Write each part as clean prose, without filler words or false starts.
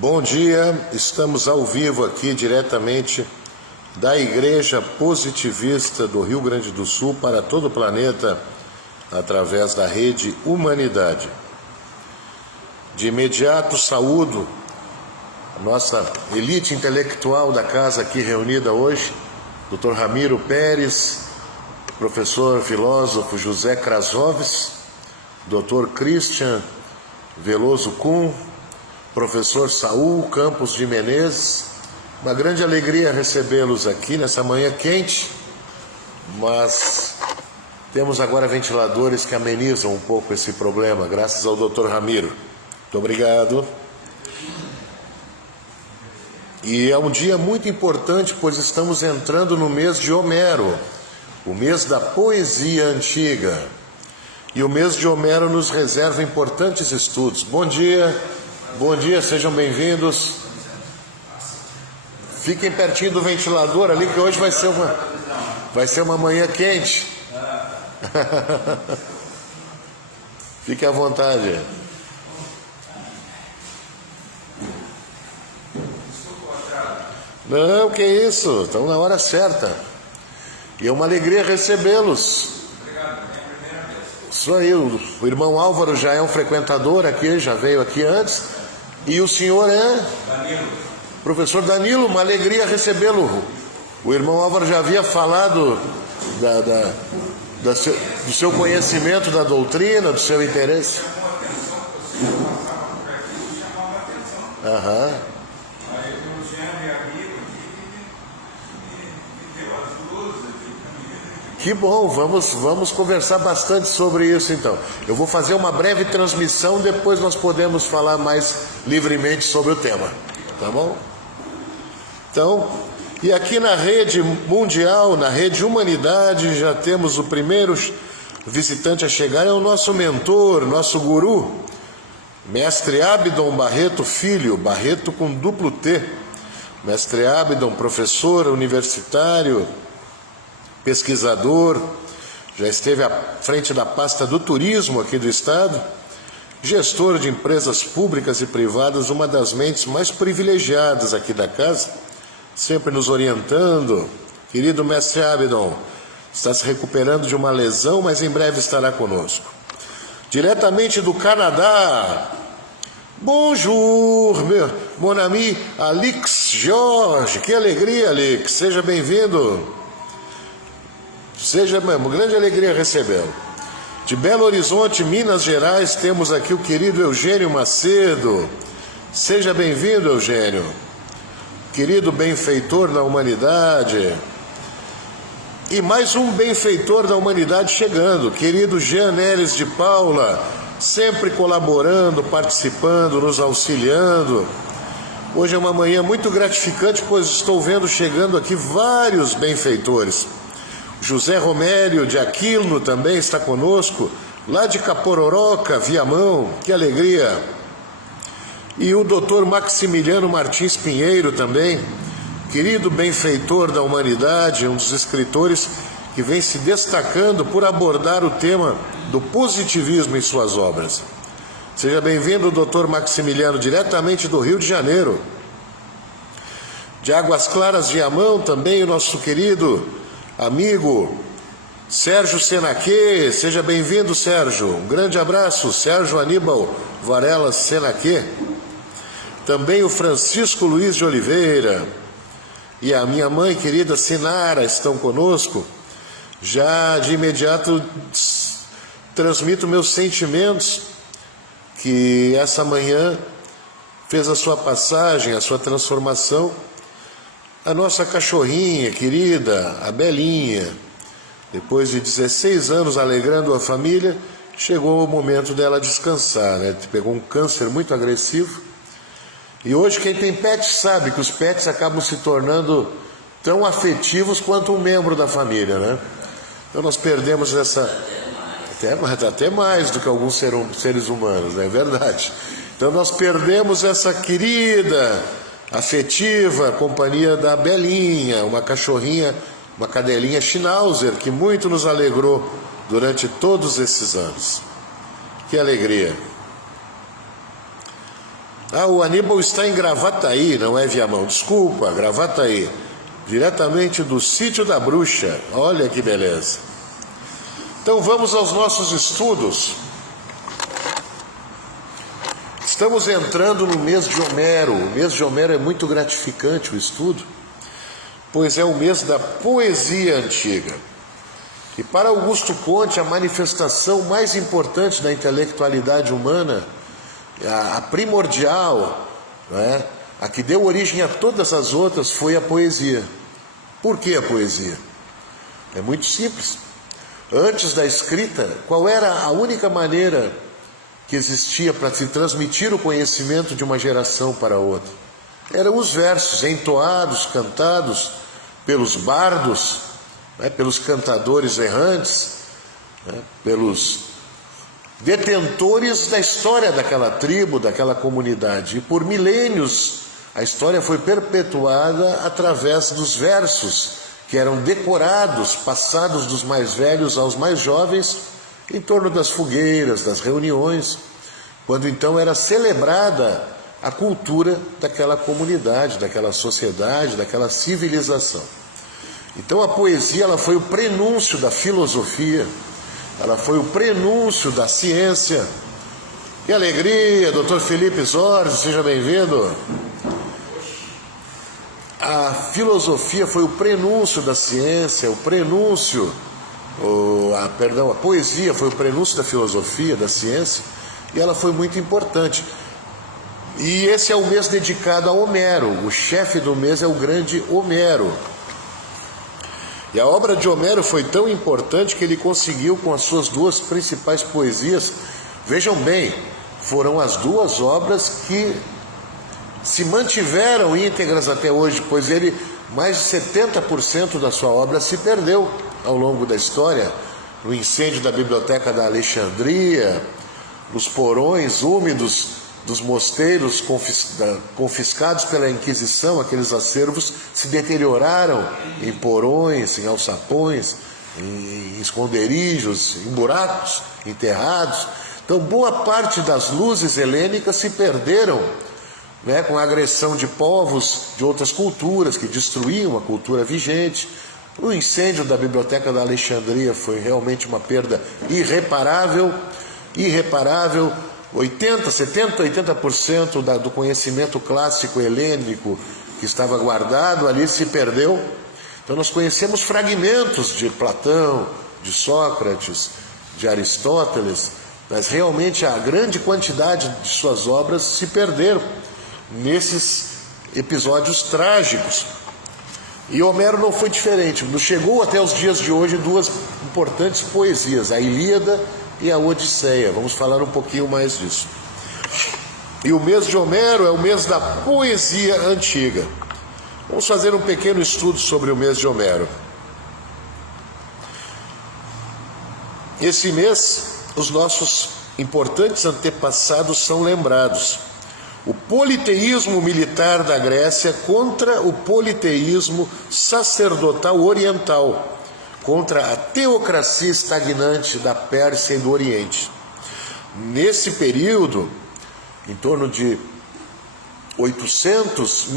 Bom dia, estamos ao vivo aqui diretamente da Igreja Positivista do Rio Grande do Sul para todo o planeta, através da Rede Humanidade. De imediato saúdo a nossa elite intelectual da casa aqui reunida hoje, Dr. Ramiro Pérez, professor filósofo José Krasoves, Dr. Christian Veloso Kuhn, professor Saul Campos de Menezes. Uma grande alegria recebê-los aqui nessa manhã quente, mas temos agora ventiladores que amenizam um pouco esse problema, graças ao Dr. Ramiro. Muito obrigado. E é um dia muito importante, pois estamos entrando no mês de Homero, o mês da poesia antiga. E o mês de Homero nos reserva importantes estudos. Bom dia, sejam bem-vindos. Fiquem pertinho do ventilador ali, que hoje vai ser uma manhã quente. Fique à vontade. Não, que isso, estão na hora certa. E é uma alegria recebê-los. Isso aí, o irmão Álvaro já é um frequentador aqui, já veio aqui antes. E o senhor é? Danilo. Professor Danilo, uma alegria recebê-lo. O irmão Álvaro já havia falado do seu conhecimento da doutrina, do seu interesse. Aham. Que bom, vamos conversar bastante sobre isso então. Eu vou fazer uma breve transmissão, depois nós podemos falar mais livremente sobre o tema, tá bom? Então, e aqui na rede mundial, na rede Humanidade, já temos o primeiro visitante a chegar, é o nosso mentor, nosso guru, Mestre Abdon Barreto Filho, Barreto com duplo T. Mestre Abdon, professor universitário, pesquisador, já esteve à frente da pasta do turismo aqui do estado, gestor de empresas públicas e privadas, uma das mentes mais privilegiadas aqui da casa, sempre nos orientando. Querido mestre Abdon, está se recuperando de uma lesão, mas em breve estará conosco. Diretamente do Canadá, bonjour, mon ami Alix Jorge, que alegria, Alix, seja bem-vindo. Seja mesmo, grande alegria recebê-lo. De Belo Horizonte, Minas Gerais, temos aqui o querido Eugênio Macedo. Seja bem-vindo, Eugênio. Querido benfeitor da humanidade. E mais um benfeitor da humanidade chegando, querido Jean Neres de Paula, sempre colaborando, participando, nos auxiliando. Hoje é uma manhã muito gratificante, pois estou vendo chegando aqui vários benfeitores. José Romério de Aquino também está conosco, lá de Capororoca, Viamão, que alegria. E o doutor Maximiliano Martins Pinheiro também, querido benfeitor da humanidade, um dos escritores que vem se destacando por abordar o tema do positivismo em suas obras. Seja bem-vindo, doutor Maximiliano, diretamente do Rio de Janeiro. De Águas Claras, Viamão, também o nosso querido amigo Sérgio Senaque. Seja bem-vindo, Sérgio. Um grande abraço, Sérgio Aníbal Varela Senaque. Também o Francisco Luiz de Oliveira e a minha mãe querida Sinara estão conosco. Já de imediato transmito meus sentimentos que essa manhã fez a sua passagem, a sua transformação, a nossa cachorrinha querida, a Belinha. Depois de 16 anos alegrando a família, chegou o momento dela descansar, né? Pegou um câncer muito agressivo. E hoje quem tem pets sabe que os pets acabam se tornando tão afetivos quanto um membro da família, né? Então nós perdemos até mais do que alguns seres humanos, não é verdade? Então nós perdemos essa querida, afetiva companhia da Belinha, uma cachorrinha, uma cadelinha Schnauzer, que muito nos alegrou durante todos esses anos. Que alegria! Ah, o Aníbal está em Gravataí, não é Viamão, desculpa, Gravataí, diretamente do Sítio da Bruxa, olha que beleza. Então vamos aos nossos estudos. Estamos entrando no mês de Homero. O mês de Homero é muito gratificante o estudo, pois é o mês da poesia antiga. E para Augusto Conte, a manifestação mais importante da intelectualidade humana, a primordial, né, a que deu origem a todas as outras, foi a poesia. Por que a poesia? É muito simples. Antes da escrita, qual era a única maneira que existia para se transmitir o conhecimento de uma geração para outra? Eram os versos entoados, cantados pelos bardos, né, pelos cantadores errantes, né, pelos detentores da história daquela tribo, daquela comunidade. E por milênios a história foi perpetuada através dos versos que eram decorados, passados dos mais velhos aos mais jovens, em torno das fogueiras, das reuniões, quando então era celebrada a cultura daquela comunidade, daquela sociedade, daquela civilização. Então a poesia, ela foi o prenúncio da filosofia, ela foi o prenúncio da ciência. Que alegria, Dr. Felipe Zorzi, seja bem-vindo. A filosofia foi o prenúncio da ciência, o prenúncio, a poesia foi o prenúncio da filosofia, da ciência, e ela foi muito importante. E esse é o mês dedicado a Homero, o chefe do mês é o grande Homero. E a obra de Homero foi tão importante que ele conseguiu, com as suas duas principais poesias, vejam bem, foram as duas obras que se mantiveram íntegras até hoje, pois ele, mais de 70% da sua obra se perdeu ao longo da história, no incêndio da Biblioteca da Alexandria, nos porões úmidos dos mosteiros confiscados pela Inquisição. Aqueles acervos se deterioraram em porões, em alçapões, em esconderijos, em buracos enterrados. Então boa parte das luzes helênicas se perderam, né, com a agressão de povos de outras culturas que destruíam a cultura vigente. O incêndio da Biblioteca da Alexandria foi realmente uma perda irreparável. 80% do conhecimento clássico helênico que estava guardado ali se perdeu. Então nós conhecemos fragmentos de Platão, de Sócrates, de Aristóteles, mas realmente a grande quantidade de suas obras se perderam nesses episódios trágicos. E Homero não foi diferente. Nos chegou até os dias de hoje duas importantes poesias, a Ilíada e a Odisseia. Vamos falar um pouquinho mais disso. E o mês de Homero é o mês da poesia antiga. Vamos fazer um pequeno estudo sobre o mês de Homero. Esse mês, os nossos importantes antepassados são lembrados. O politeísmo militar da Grécia contra o politeísmo sacerdotal oriental, contra a teocracia estagnante da Pérsia e do Oriente. Nesse período, em torno de 800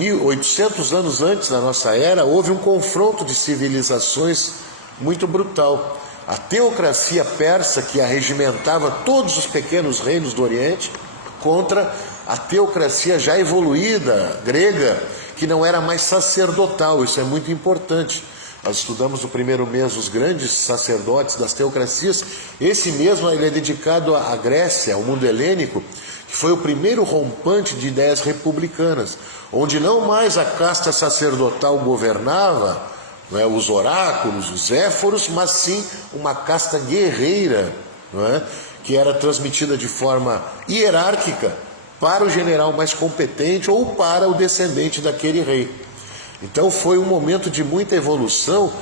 anos antes da nossa era, houve um confronto de civilizações muito brutal. A teocracia persa, que arregimentava todos os pequenos reinos do Oriente, contra a teocracia já evoluída, grega, que não era mais sacerdotal. Isso é muito importante. Nós estudamos no primeiro mês os grandes sacerdotes das teocracias. Esse mesmo ele é dedicado à Grécia, ao mundo helênico, que foi o primeiro rompante de ideias republicanas, onde não mais a casta sacerdotal governava, não é, os oráculos, os éforos, mas sim uma casta guerreira, não é, que era transmitida de forma hierárquica para o general mais competente ou para o descendente daquele rei. Então foi um momento de muita evolução,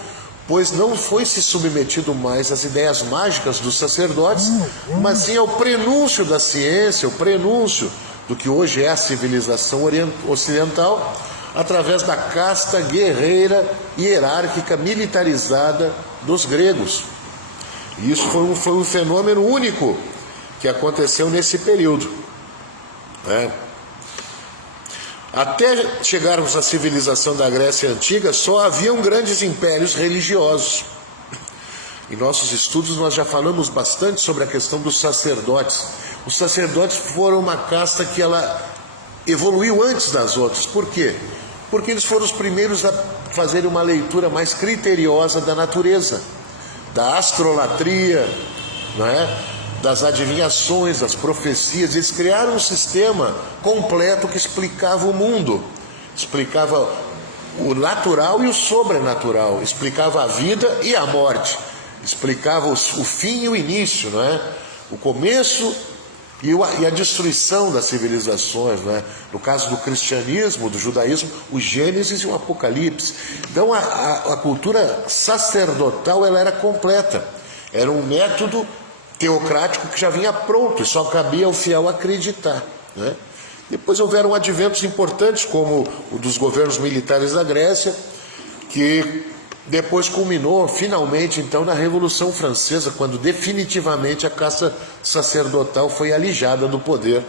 pois não foi se submetido mais às ideias mágicas dos sacerdotes, mas sim ao prenúncio da ciência, o prenúncio do que hoje é a civilização ocidental, através da casta guerreira, hierárquica, militarizada dos gregos. E isso foi um fenômeno único que aconteceu nesse período, né? Até chegarmos à civilização da Grécia Antiga, só haviam grandes impérios religiosos. Em nossos estudos nós já falamos bastante sobre a questão dos sacerdotes. Os sacerdotes foram uma casta que ela evoluiu antes das outras. Por quê? Porque eles foram os primeiros a fazerem uma leitura mais criteriosa da natureza, da astrolatria, não é? Das adivinhações, das profecias. Eles criaram um sistema completo que explicava o mundo, explicava o natural e o sobrenatural, explicava a vida e a morte, explicava o fim e o início, não é? O começo e a destruição das civilizações, não é? No caso do cristianismo, do judaísmo, o Gênesis e o Apocalipse. Então a cultura sacerdotal ela era completa, era um método teocrático que já vinha pronto e só cabia ao fiel acreditar, né? Depois houveram adventos importantes como o dos governos militares da Grécia, que depois culminou finalmente então na Revolução Francesa, quando definitivamente a casta sacerdotal foi alijada do poder,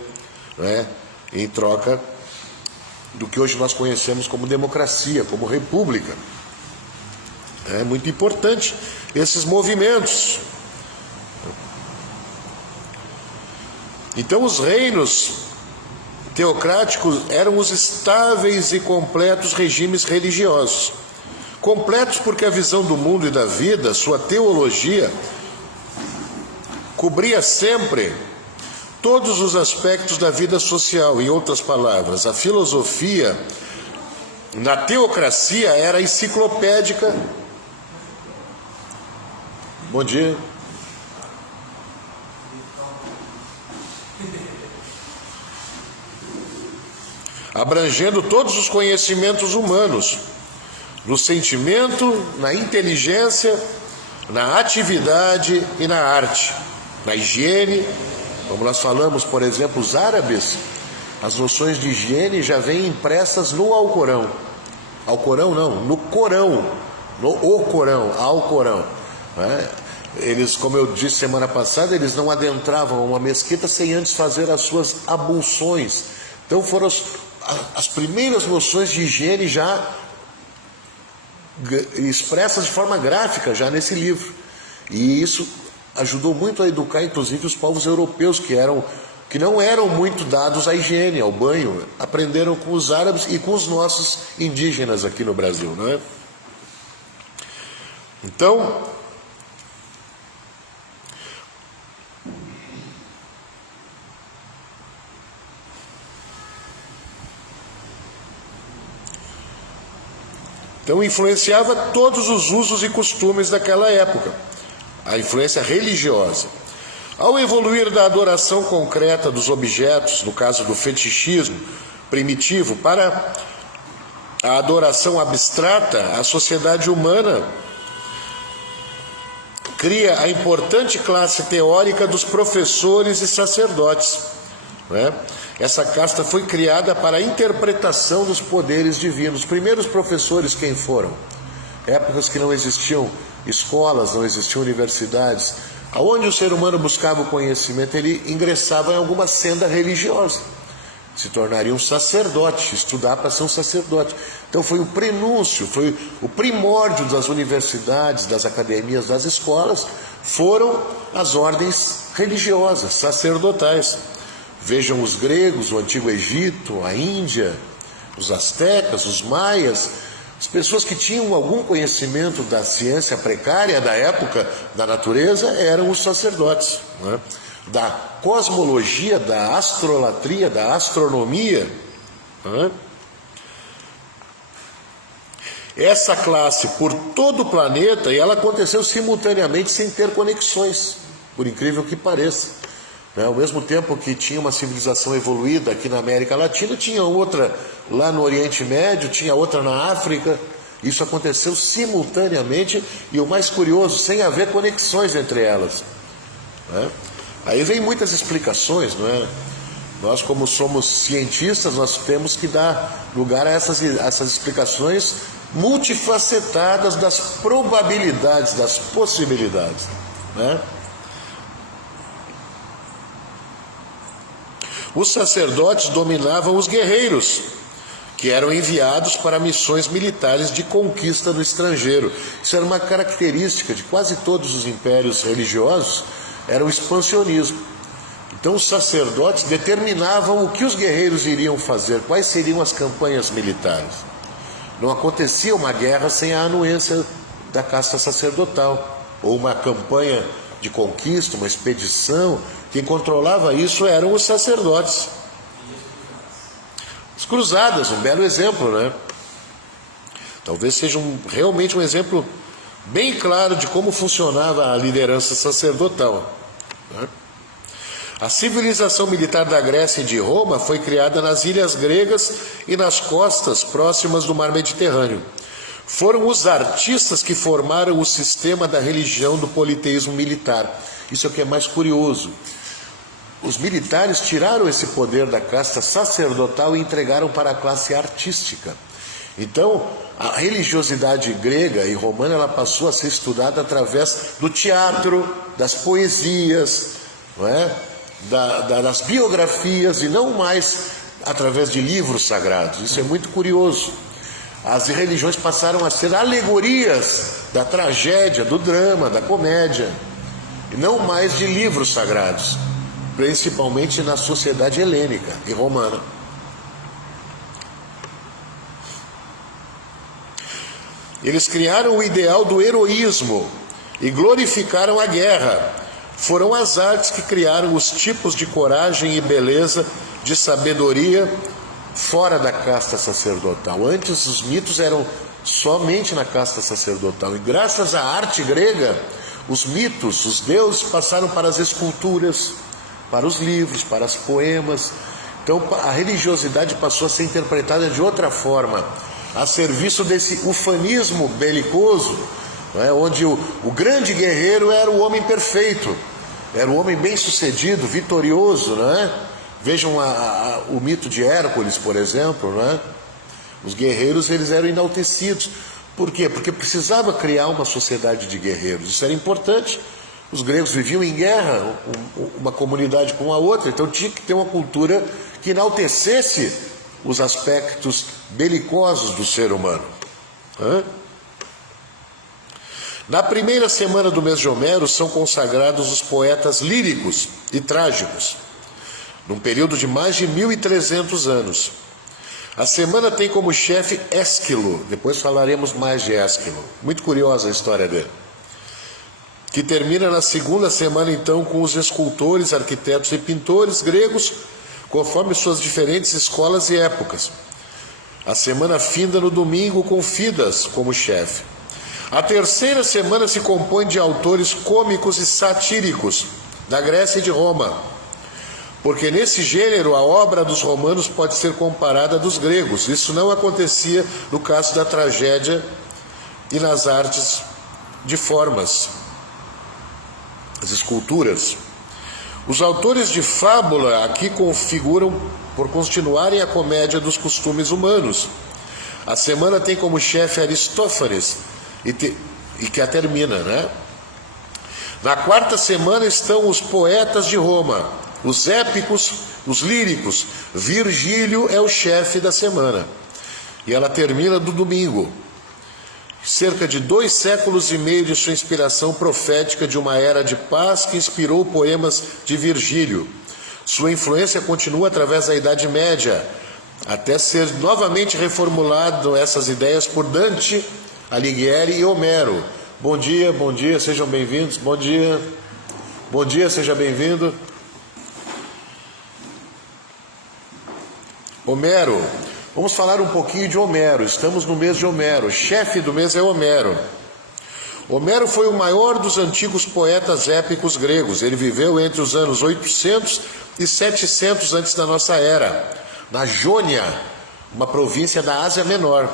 né? Em troca do que hoje nós conhecemos como democracia, como república. É muito importante esses movimentos. Então os reinos teocráticos eram os estáveis e completos regimes religiosos. Completos porque a visão do mundo e da vida, sua teologia, cobria sempre todos os aspectos da vida social. Em outras palavras, a filosofia na teocracia era enciclopédica. Bom dia. Abrangendo todos os conhecimentos humanos, no sentimento, na inteligência, na atividade e na arte, na higiene. Como nós falamos, por exemplo, os árabes, as noções de higiene já vêm impressas no Alcorão. Alcorão não, no Corão, Alcorão. Né? Eles, como eu disse semana passada, eles não adentravam uma mesquita sem antes fazer as suas abluções. Então foram as primeiras noções de higiene já expressas de forma gráfica já nesse livro. E isso ajudou muito a educar inclusive os povos europeus que não eram muito dados à higiene, ao banho. Aprenderam com os árabes e com os nossos indígenas aqui no Brasil, não é? Então, influenciava todos os usos e costumes daquela época, a influência religiosa. Ao evoluir da adoração concreta dos objetos, no caso do fetichismo primitivo, para a adoração abstrata, a sociedade humana cria a importante classe teórica dos professores e sacerdotes, né? Essa casta foi criada para a interpretação dos poderes divinos. Os primeiros professores quem foram? Épocas que não existiam escolas, não existiam universidades. Aonde o ser humano buscava o conhecimento, ele ingressava em alguma senda religiosa. Se tornaria um sacerdote, estudar para ser um sacerdote. Então foi o prenúncio, foi o primórdio das universidades, das academias, das escolas, foram as ordens religiosas, sacerdotais. Vejam os gregos, o Antigo Egito, a Índia, os astecas, os maias, as pessoas que tinham algum conhecimento da ciência precária da época, da natureza, eram os sacerdotes, né? Da cosmologia, da astrolatria, da astronomia, né? Essa classe por todo o planeta, e ela aconteceu simultaneamente sem ter conexões, por incrível que pareça. Ao mesmo tempo que tinha uma civilização evoluída aqui na América Latina, tinha outra lá no Oriente Médio, tinha outra na África. Isso aconteceu simultaneamente e, o mais curioso, sem haver conexões entre elas, né? Aí vem muitas explicações, não é? Nós, como somos cientistas, nós temos que dar lugar a essas explicações multifacetadas das probabilidades, das possibilidades, né? Os sacerdotes dominavam os guerreiros, que eram enviados para missões militares de conquista no estrangeiro. Isso era uma característica de quase todos os impérios religiosos, era o expansionismo. Então os sacerdotes determinavam o que os guerreiros iriam fazer, quais seriam as campanhas militares. Não acontecia uma guerra sem a anuência da casta sacerdotal, ou uma campanha de conquista, uma expedição. Quem controlava isso eram os sacerdotes. As cruzadas, um belo exemplo, né? Talvez seja realmente um exemplo bem claro de como funcionava a liderança sacerdotal, né? A civilização militar da Grécia e de Roma foi criada nas ilhas gregas e nas costas próximas do mar Mediterrâneo. Foram os artistas que formaram o sistema da religião do politeísmo militar. Isso é o que é mais curioso. Os militares tiraram esse poder da casta sacerdotal e entregaram para a classe artística. Então, a religiosidade grega e romana ela passou a ser estudada através do teatro, das poesias, não é? Das biografias, e não mais através de livros sagrados. Isso é muito curioso. As religiões passaram a ser alegorias da tragédia, do drama, da comédia, e não mais de livros sagrados, principalmente na sociedade helênica e romana. Eles criaram o ideal do heroísmo e glorificaram a guerra. Foram as artes que criaram os tipos de coragem e beleza, de sabedoria, fora da casta sacerdotal. Antes os mitos eram somente na casta sacerdotal, e graças à arte grega, os mitos, os deuses passaram para as esculturas, para os livros, para os poemas. Então a religiosidade passou a ser interpretada de outra forma, a serviço desse ufanismo belicoso, né, onde o grande guerreiro era o homem perfeito, era o homem bem sucedido, vitorioso, né? Vejam o mito de Hércules, por exemplo, né? Os guerreiros eles eram enaltecidos. Por quê? Porque precisava criar uma sociedade de guerreiros. Isso era importante. Os gregos viviam em guerra, uma comunidade com a outra, então tinha que ter uma cultura que enaltecesse os aspectos belicosos do ser humano. Na primeira semana do mês de Homero são consagrados os poetas líricos e trágicos, num período de mais de 1.300 anos. A semana tem como chefe Ésquilo, depois falaremos mais de Ésquilo, muito curiosa a história dele, que termina na segunda semana então com os escultores, arquitetos e pintores gregos, conforme suas diferentes escolas e épocas. A semana finda no domingo com Fidas como chefe. A terceira semana se compõe de autores cômicos e satíricos da Grécia e de Roma, porque nesse gênero a obra dos romanos pode ser comparada à dos gregos. Isso não acontecia no caso da tragédia e nas artes de formas, as esculturas. Os autores de fábula aqui configuram por continuarem a comédia dos costumes humanos. A semana tem como chefe Aristófanes e que a termina, né? Na quarta semana estão os poetas de Roma, os épicos, os líricos. Virgílio é o chefe da semana. E ela termina do domingo. Cerca de 2 séculos e meio de sua inspiração profética de uma era de paz que inspirou poemas de Virgílio. Sua influência continua através da Idade Média, até ser novamente reformulado essas ideias por Dante, Alighieri e Homero. Bom dia, sejam bem-vindos. Bom dia, seja bem-vindo. Homero, vamos falar um pouquinho de Homero. Estamos no mês de Homero, o chefe do mês é Homero. Homero foi o maior dos antigos poetas épicos gregos. Ele viveu entre os anos 800 e 700 antes da nossa era, na Jônia, uma província da Ásia Menor.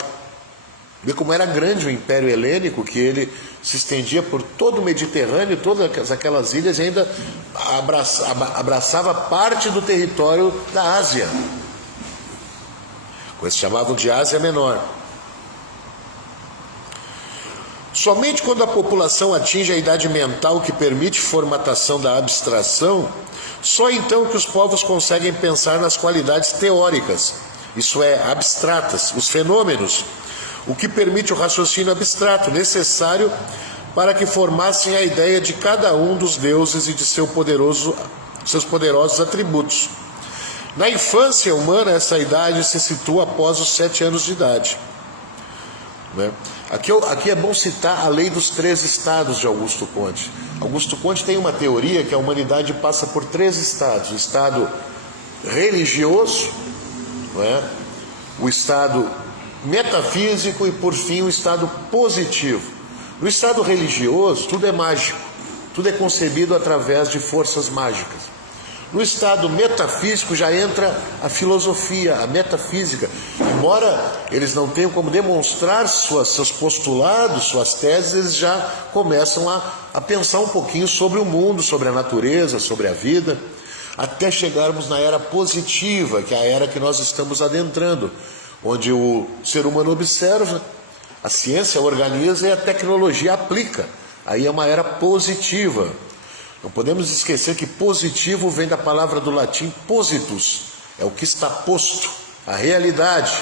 Vê como era grande o Império Helênico, que ele se estendia por todo o Mediterrâneo, todas aquelas ilhas, e ainda abraçava parte do território da Ásia. Eles chamavam de Ásia Menor. Somente quando a população atinge a idade mental que permite formatação da abstração, só então que os povos conseguem pensar nas qualidades teóricas. isso é, abstratas, os fenômenos, o que permite o raciocínio abstrato, necessário para que formassem a ideia de cada um dos deuses e de seus poderosos atributos. Na infância humana, essa idade se situa após os 7 anos de idade. Aqui é bom citar a lei dos 3 estados de Augusto Conte. Augusto Conte tem uma teoria que a humanidade passa por 3 estados: o estado religioso, o estado metafísico e, por fim, o estado positivo. No estado religioso, tudo é mágico, tudo é concebido através de forças mágicas. No estado metafísico já entra a filosofia, a metafísica. Embora eles não tenham como demonstrar seus postulados, suas teses, eles já começam a pensar um pouquinho sobre o mundo, sobre a natureza, sobre a vida, até chegarmos na era positiva, que é a era que nós estamos adentrando, onde o ser humano observa, a ciência organiza e a tecnologia aplica. Aí é uma era positiva. Não podemos esquecer que positivo vem da palavra do latim positus, é o que está posto, a realidade.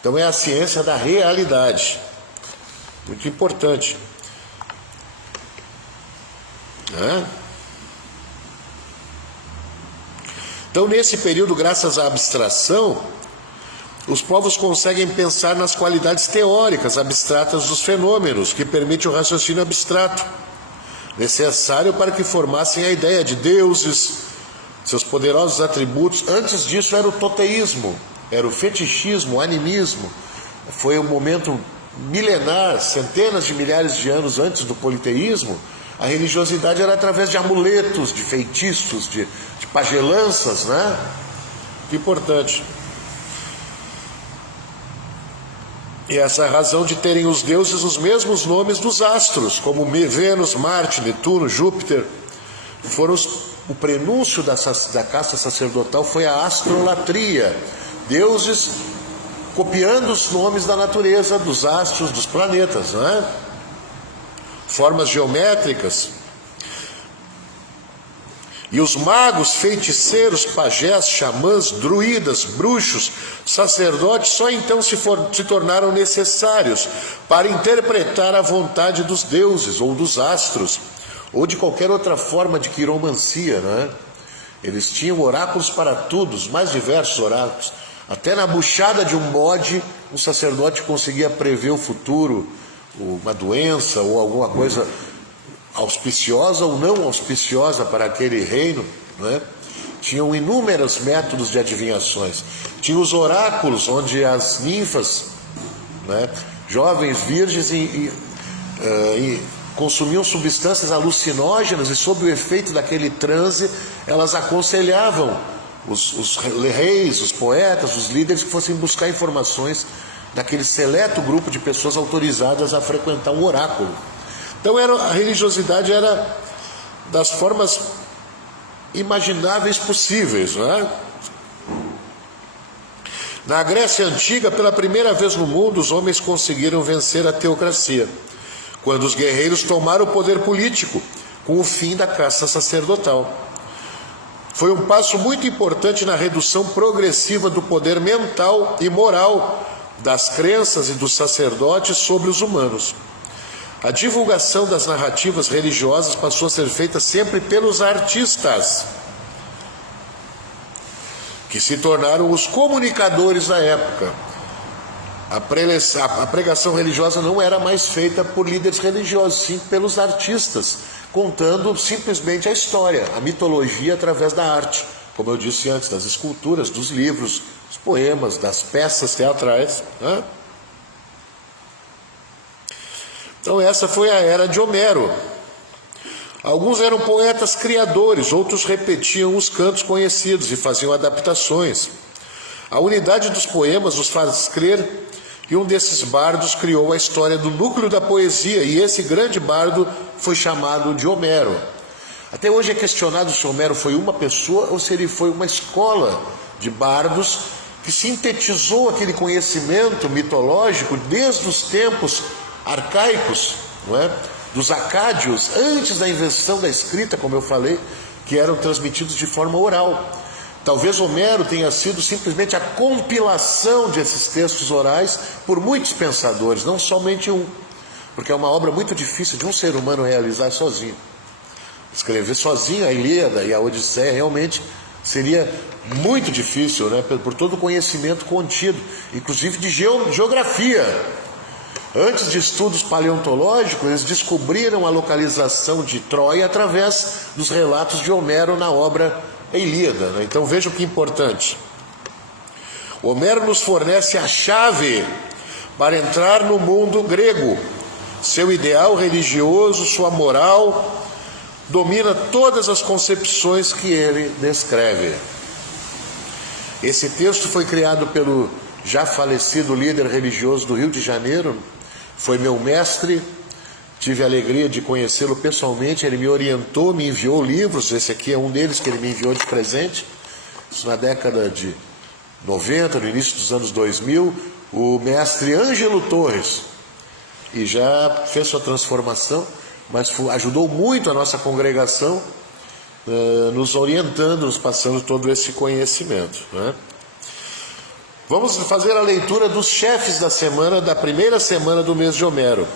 Então é a ciência da realidade. Muito importante. Então, nesse período, graças à abstração, os povos conseguem pensar nas qualidades teóricas abstratas dos fenômenos, que permite o raciocínio abstrato, necessário para que formassem a ideia de deuses, seus poderosos atributos. Antes disso era o toteísmo, era o fetichismo, o animismo. Foi um momento milenar, centenas de milhares de anos antes do politeísmo. A religiosidade era através de amuletos, de feitiços, de pagelanças, Muito importante. E essa é a razão de terem os deuses os mesmos nomes dos astros, como Vênus, Marte, Netuno, Júpiter. O prenúncio da casta sacerdotal foi a astrolatria. Deuses copiando os nomes da natureza, dos astros, dos planetas, Formas geométricas. E os magos, feiticeiros, pajés, xamãs, druidas, bruxos, sacerdotes, só então se tornaram necessários para interpretar a vontade dos deuses, ou dos astros, ou de qualquer outra forma de quiromancia, Eles tinham oráculos para tudo, os mais diversos oráculos. Até na buchada de um bode, um sacerdote conseguia prever o futuro, uma doença ou alguma coisa auspiciosa ou não auspiciosa para aquele reino, Tinham inúmeros métodos de adivinhações. Tinha os oráculos, onde as ninfas, jovens virgens, consumiam substâncias alucinógenas e, sob o efeito daquele transe, elas aconselhavam os reis, os poetas, os líderes que fossem buscar informações daquele seleto grupo de pessoas autorizadas a frequentar um oráculo. Então a religiosidade era das formas imagináveis possíveis, Na Grécia Antiga, pela primeira vez no mundo, os homens conseguiram vencer a teocracia, quando os guerreiros tomaram o poder político, com o fim da casta sacerdotal. Foi um passo muito importante na redução progressiva do poder mental e moral das crenças e dos sacerdotes sobre os humanos. A divulgação das narrativas religiosas passou a ser feita sempre pelos artistas, que se tornaram os comunicadores da época. A pregação religiosa não era mais feita por líderes religiosos, sim pelos artistas, contando simplesmente a história, a mitologia através da arte, como eu disse antes, das esculturas, dos livros, dos poemas, das peças teatrais. Então essa foi a era de Homero. Alguns eram poetas criadores, outros repetiam os cantos conhecidos e faziam adaptações. A unidade dos poemas nos faz crer que um desses bardos criou a história do núcleo da poesia, e esse grande bardo foi chamado de Homero. Até hoje é questionado se Homero foi uma pessoa ou se ele foi uma escola de bardos que sintetizou aquele conhecimento mitológico desde os tempos arcaicos, dos acádios, antes da invenção da escrita, como eu falei, que eram transmitidos de forma oral. Talvez Homero tenha sido simplesmente a compilação desses textos orais por muitos pensadores, não somente um, porque é uma obra muito difícil de um ser humano realizar sozinho. Escrever sozinho a Ilíada e a Odisseia realmente seria muito difícil, né? Por todo o conhecimento contido, inclusive de geografia. Antes de estudos paleontológicos, eles descobriram a localização de Troia através dos relatos de Homero na obra Ilíada, né? Então vejam que importante. Homero nos fornece a chave para entrar no mundo grego. Seu ideal religioso, sua moral, domina todas as concepções que ele descreve. Esse texto foi criado pelo já falecido líder religioso do Rio de Janeiro, foi meu mestre, tive a alegria de conhecê-lo pessoalmente, ele me orientou, me enviou livros, esse aqui é um deles que ele me enviou de presente, isso na década de 90, no início dos anos 2000, o mestre Ângelo Torres, e já fez sua transformação, mas ajudou muito a nossa congregação, nos orientando, nos passando todo esse conhecimento, né? Vamos fazer a leitura dos chefes da semana, da primeira semana do mês de Homero.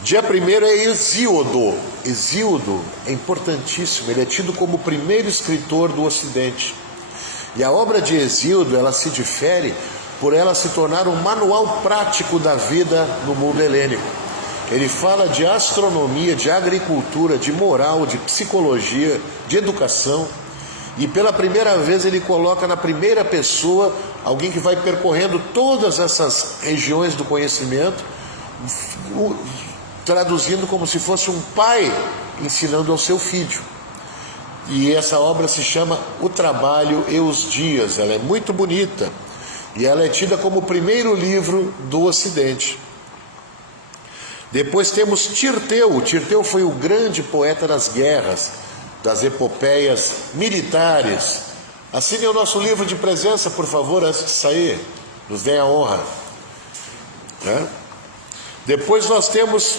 Dia 1º é Hesíodo. Hesíodo é importantíssimo, ele é tido como o primeiro escritor do Ocidente. E a obra de Hesíodo, ela se difere por ela se tornar um manual prático da vida no mundo helênico. Ele fala de astronomia, de agricultura, de moral, de psicologia, de educação. E pela primeira vez ele coloca na primeira pessoa alguém que vai percorrendo todas essas regiões do conhecimento, traduzindo como se fosse um pai ensinando ao seu filho. E essa obra se chama O Trabalho e os Dias. Ela é muito bonita e ela é tida como o primeiro livro do Ocidente. Depois temos Tirteu. Tirteu foi o grande poeta das guerras, das epopeias militares. Assinem o nosso livro de presença, por favor, antes de sair. Nos dê a honra. Né? Depois nós temos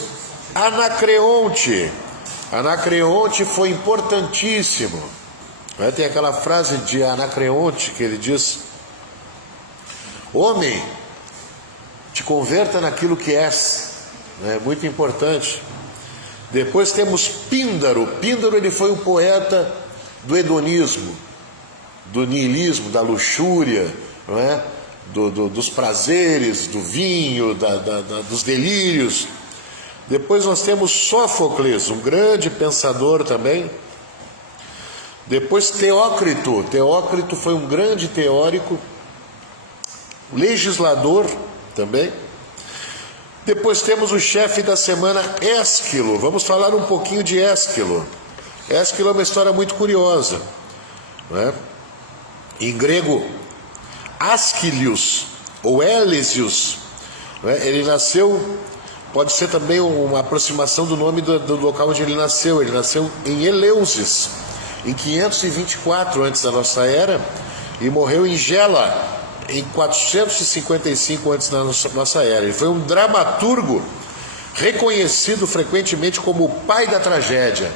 Anacreonte. Anacreonte foi importantíssimo. Né? Tem aquela frase de Anacreonte que ele diz: homem, te converta naquilo que és. É muito importante. Depois temos Píndaro. Píndaro, ele foi um poeta do hedonismo, do niilismo, da luxúria, não é? Dos prazeres, do vinho, dos delírios. Depois nós temos Sófocles, um grande pensador também. Depois Teócrito. Teócrito foi um grande teórico, legislador também. Depois temos o chefe da semana, Ésquilo. Vamos falar um pouquinho de Ésquilo. Ésquilo é uma história muito curiosa, né? Em grego, Asquilius ou Elísios, né? Ele nasceu, pode ser também uma aproximação do nome do local onde ele nasceu. Ele nasceu em Eleusis, em 524 antes da nossa era, e morreu em Gela, em 455 antes da nossa era. Ele foi um dramaturgo reconhecido frequentemente como o pai da tragédia.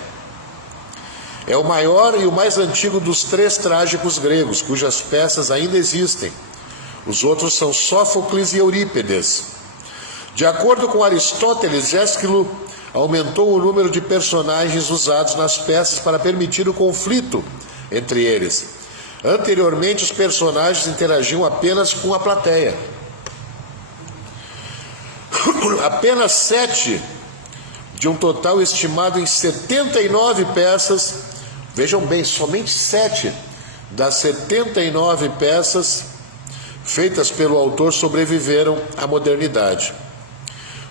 É o maior e o mais antigo dos 3 trágicos gregos, cujas peças ainda existem. Os outros são Sófocles e Eurípides. De acordo com Aristóteles, Ésquilo aumentou o número de personagens usados nas peças para permitir o conflito entre eles. Anteriormente, os personagens interagiam apenas com a plateia. Apenas 7 de um total estimado em 79 peças, vejam bem, somente 7 das 79 peças feitas pelo autor sobreviveram à modernidade.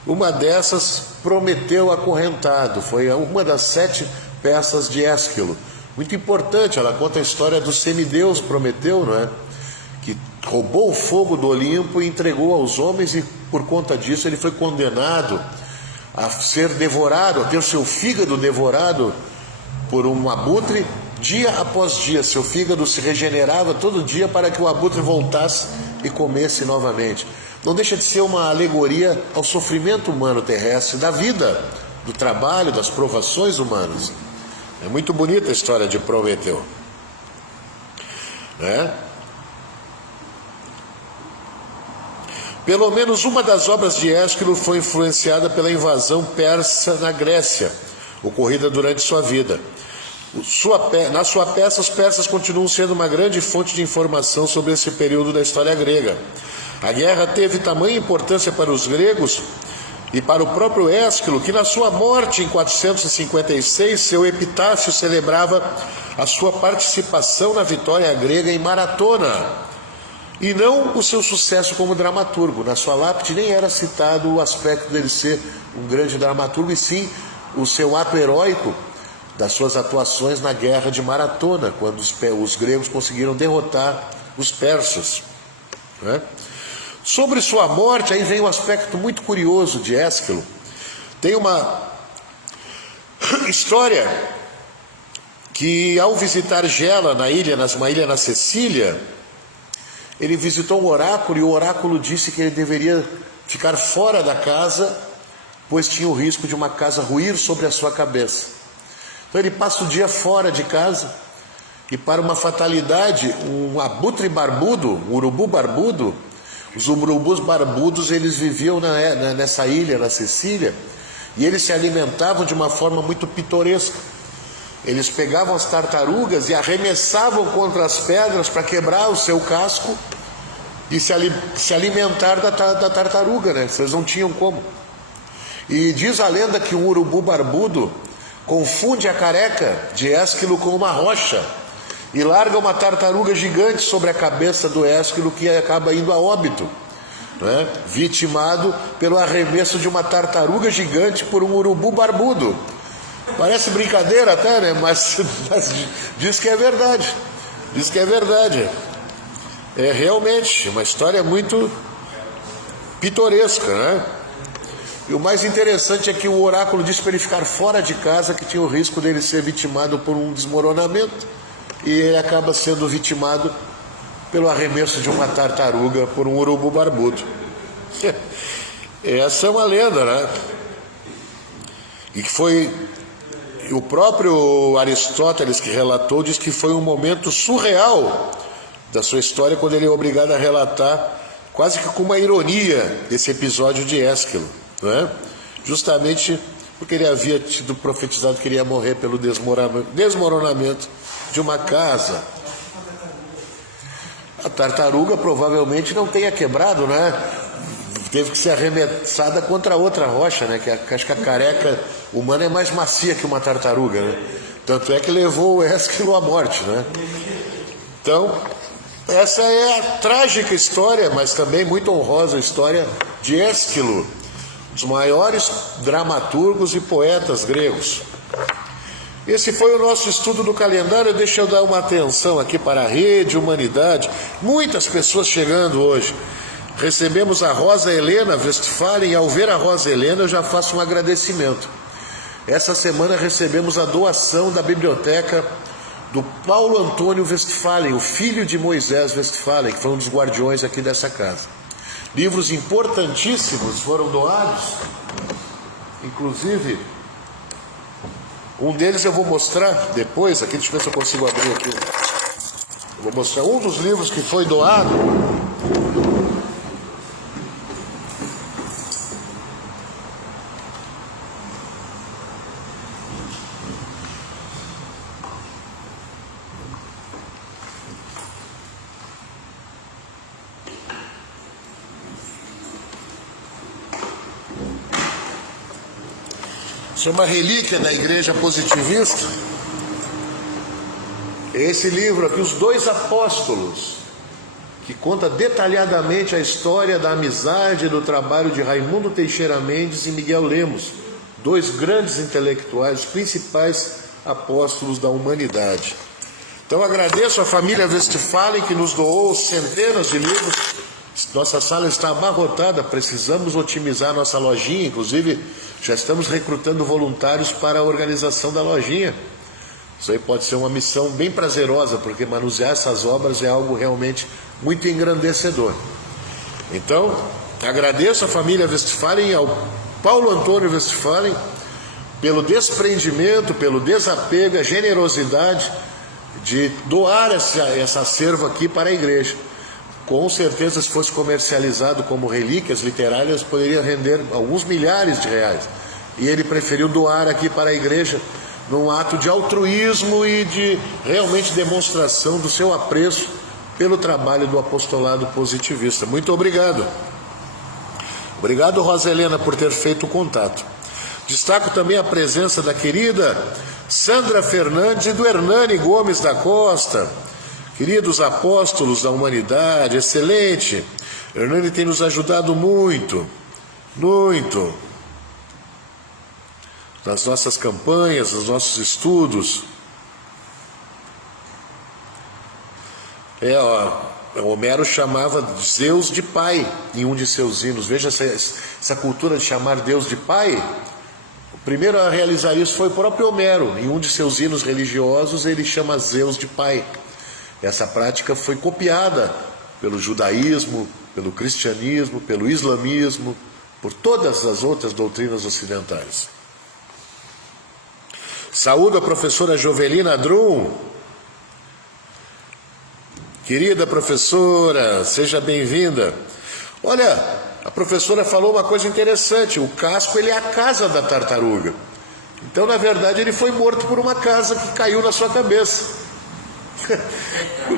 Uma dessas, Prometeu Acorrentado, foi uma das 7 peças de Ésquilo. Muito importante, ela conta a história do semideus Prometeu, não é? Que roubou o fogo do Olimpo e entregou aos homens, e por conta disso ele foi condenado a ser devorado, a ter seu fígado devorado por um abutre dia após dia. Seu fígado se regenerava todo dia para que o abutre voltasse e comesse novamente. Não deixa de ser uma alegoria ao sofrimento humano terrestre, da vida, do trabalho, das provações humanas. É muito bonita a história de Prometeu. né? Pelo menos uma das obras de Ésquilo foi influenciada pela invasão persa na Grécia, ocorrida durante sua vida. Na sua peça, os persas continuam sendo uma grande fonte de informação sobre esse período da história grega. A guerra teve tamanha importância para os gregos e para o próprio Ésquilo, que na sua morte em 456, seu epitáfio celebrava a sua participação na vitória grega em Maratona, e não o seu sucesso como dramaturgo. Na sua lápide nem era citado o aspecto dele ser um grande dramaturgo, e sim o seu ato heróico das suas atuações na guerra de Maratona, quando os gregos conseguiram derrotar os persas, né? Sobre sua morte, aí vem um aspecto muito curioso de Ésquilo. Tem uma história que, ao visitar Gela, uma ilha na Sicília, ele visitou um oráculo, e o oráculo disse que ele deveria ficar fora da casa, pois tinha o risco de uma casa ruir sobre a sua cabeça. Então ele passa o dia fora de casa, e para uma fatalidade, um abutre barbudo, um urubu barbudo, os urubus barbudos, eles viviam nessa ilha, na Sicília, e eles se alimentavam de uma forma muito pitoresca. Eles pegavam as tartarugas e arremessavam contra as pedras para quebrar o seu casco e se alimentar da tartaruga, né? Vocês não tinham como. E diz a lenda que um urubu barbudo confunde a careca de Ésquilo com uma rocha e larga uma tartaruga gigante sobre a cabeça do Ésquilo, que acaba indo a óbito, né? Vitimado pelo arremesso de uma tartaruga gigante por um urubu barbudo. Parece brincadeira até, né? Mas diz que é verdade. Diz que é verdade. É realmente uma história muito pitoresca, né? E o mais interessante é que o oráculo disse para ele ficar fora de casa, que tinha o risco dele ser vitimado por um desmoronamento, e ele acaba sendo vitimado pelo arremesso de uma tartaruga por um urubu barbudo. Essa é uma lenda, né? E que foi o próprio Aristóteles que relatou, diz que foi um momento surreal da sua história, quando ele é obrigado a relatar, quase que com uma ironia, esse episódio de Ésquilo, né? Justamente porque ele havia tido profetizado que ele ia morrer pelo desmoronamento de uma casa. A tartaruga provavelmente não tenha quebrado, né? Teve que ser arremessada contra outra rocha, né? Que acho que a careca humana é mais macia que uma tartaruga, né? Tanto é que levou o Ésquilo à morte, né? Então, essa é a trágica história, mas também muito honrosa história de Ésquilo, um dos maiores dramaturgos e poetas gregos. Esse foi o nosso estudo do calendário. Deixa eu dar uma atenção aqui para a Rede Humanidade. Muitas pessoas chegando hoje. Recebemos a Rosa Helena Westphalen, e ao ver a Rosa Helena eu já faço um agradecimento. Essa semana recebemos a doação da biblioteca do Paulo Antônio Westphalen, o filho de Moisés Westphalen, que foi um dos guardiões aqui dessa casa. Livros importantíssimos foram doados, inclusive um deles eu vou mostrar depois, aqui, deixa eu ver se eu consigo abrir aqui. Eu vou mostrar um dos livros que foi doado. Isso é uma relíquia da Igreja Positivista. Esse livro aqui, Os Dois Apóstolos, que conta detalhadamente a história da amizade e do trabalho de Raimundo Teixeira Mendes e Miguel Lemos, dois grandes intelectuais, os principais apóstolos da humanidade. Então agradeço a família Westphalen, que nos doou centenas de livros. Nossa sala está abarrotada, precisamos otimizar nossa lojinha, inclusive já estamos recrutando voluntários para a organização da lojinha. Isso aí pode ser uma missão bem prazerosa, porque manusear essas obras é algo realmente muito engrandecedor. Então, agradeço a família Westphalen e ao Paulo Antônio Westphalen pelo desprendimento, pelo desapego, a generosidade de doar essa acervo aqui para a igreja. Com certeza, se fosse comercializado como relíquias literárias, poderia render alguns milhares de reais. E ele preferiu doar aqui para a igreja num ato de altruísmo e de realmente demonstração do seu apreço pelo trabalho do apostolado positivista. Muito obrigado. Obrigado, Rosa Helena, por ter feito o contato. Destaco também a presença da querida Sandra Fernandes e do Hernani Gomes da Costa. Queridos apóstolos da humanidade, excelente. Hernani tem nos ajudado muito, muito, nas nossas campanhas, nos nossos estudos. O Homero chamava Zeus de pai em um de seus hinos. Veja essa cultura de chamar Deus de pai. O primeiro a realizar isso foi o próprio Homero. Em um de seus hinos religiosos ele chama Zeus de pai. Essa prática foi copiada pelo judaísmo, pelo cristianismo, pelo islamismo, por todas as outras doutrinas ocidentais. Saúdo a professora Jovelina Drum. Querida professora, seja bem-vinda. Olha, a professora falou uma coisa interessante. O casco, ele é a casa da tartaruga. Então, na verdade, ele foi morto por uma casa que caiu na sua cabeça.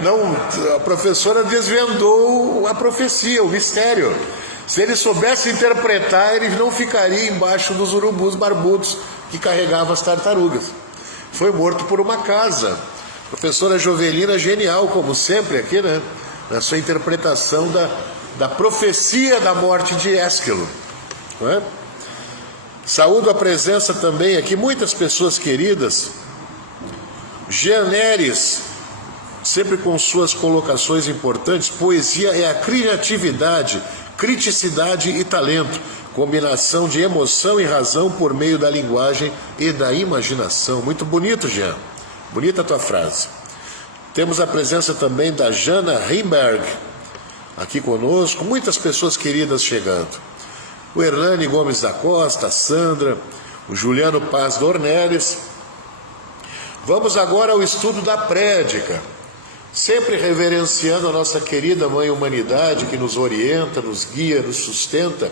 Não, a professora desvendou a profecia, o mistério. Se ele soubesse interpretar, ele não ficaria embaixo dos urubus barbudos que carregavam as tartarugas. Foi morto por uma casa. Professora Jovelina, genial, como sempre aqui, né? Na sua interpretação da profecia da morte de Ésquilo. Não é? Saúdo a presença também aqui, muitas pessoas queridas. Jean Neres, sempre com suas colocações importantes. Poesia é a criatividade, criticidade e talento, combinação de emoção e razão por meio da linguagem e da imaginação. Muito bonito, Jean. Bonita a tua frase. Temos a presença também da Jana Rimberg aqui conosco, muitas pessoas queridas chegando. O Hernani Gomes da Costa, a Sandra, o Juliano Paz Dornelles. Vamos agora ao estudo da prédica, sempre reverenciando a nossa querida Mãe Humanidade, que nos orienta, nos guia, nos sustenta,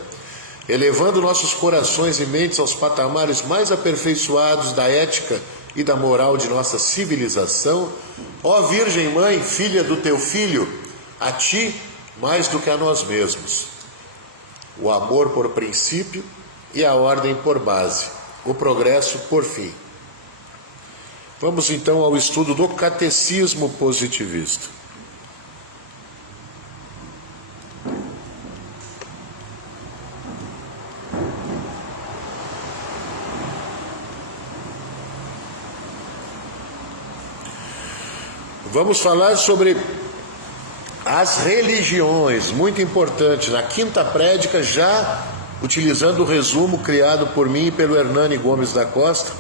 elevando nossos corações e mentes aos patamares mais aperfeiçoados da ética e da moral de nossa civilização. Ó Virgem Mãe, filha do teu Filho, a ti mais do que a nós mesmos. O amor por princípio e a ordem por base, o progresso por fim. Vamos então ao estudo do Catecismo Positivista. Vamos falar sobre as religiões, muito importante. Na quinta prédica, já utilizando o resumo criado por mim e pelo Hernani Gomes da Costa,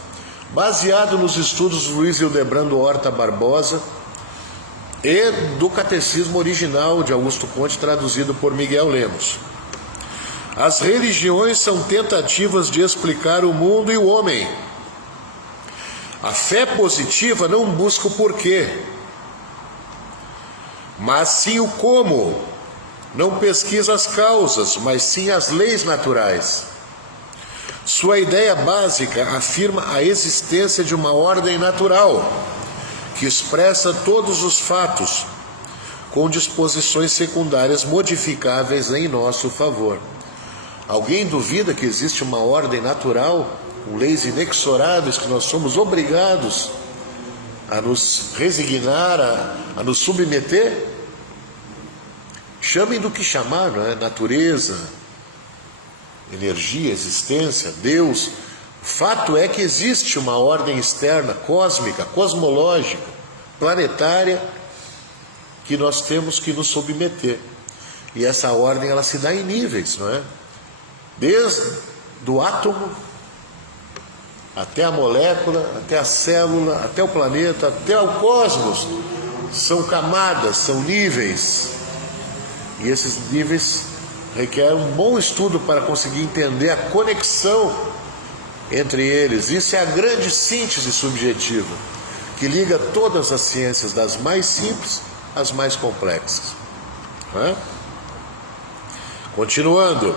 baseado nos estudos do Luiz Hildebrando Horta Barbosa e do Catecismo original de Augusto Conte, traduzido por Miguel Lemos. As religiões são tentativas de explicar o mundo e o homem. A fé positiva não busca o porquê, mas sim o como. Não pesquisa as causas, mas sim as leis naturais. Sua ideia básica afirma a existência de uma ordem natural, que expressa todos os fatos, com disposições secundárias modificáveis em nosso favor. Alguém duvida que existe uma ordem natural, com leis inexoráveis que nós somos obrigados a nos resignar, a nos submeter? Chamem do que chamar, não é? Natureza, energia, existência, Deus. O fato é que existe uma ordem externa, cósmica, cosmológica, planetária, que nós temos que nos submeter. E essa ordem, ela se dá em níveis, não é? Desde o átomo até a molécula, até a célula, até o planeta, até o cosmos. São camadas, são níveis. E esses níveis requerem um bom estudo para conseguir entender a conexão entre eles. Isso é a grande síntese subjetiva, que liga todas as ciências, das mais simples às mais complexas. Continuando.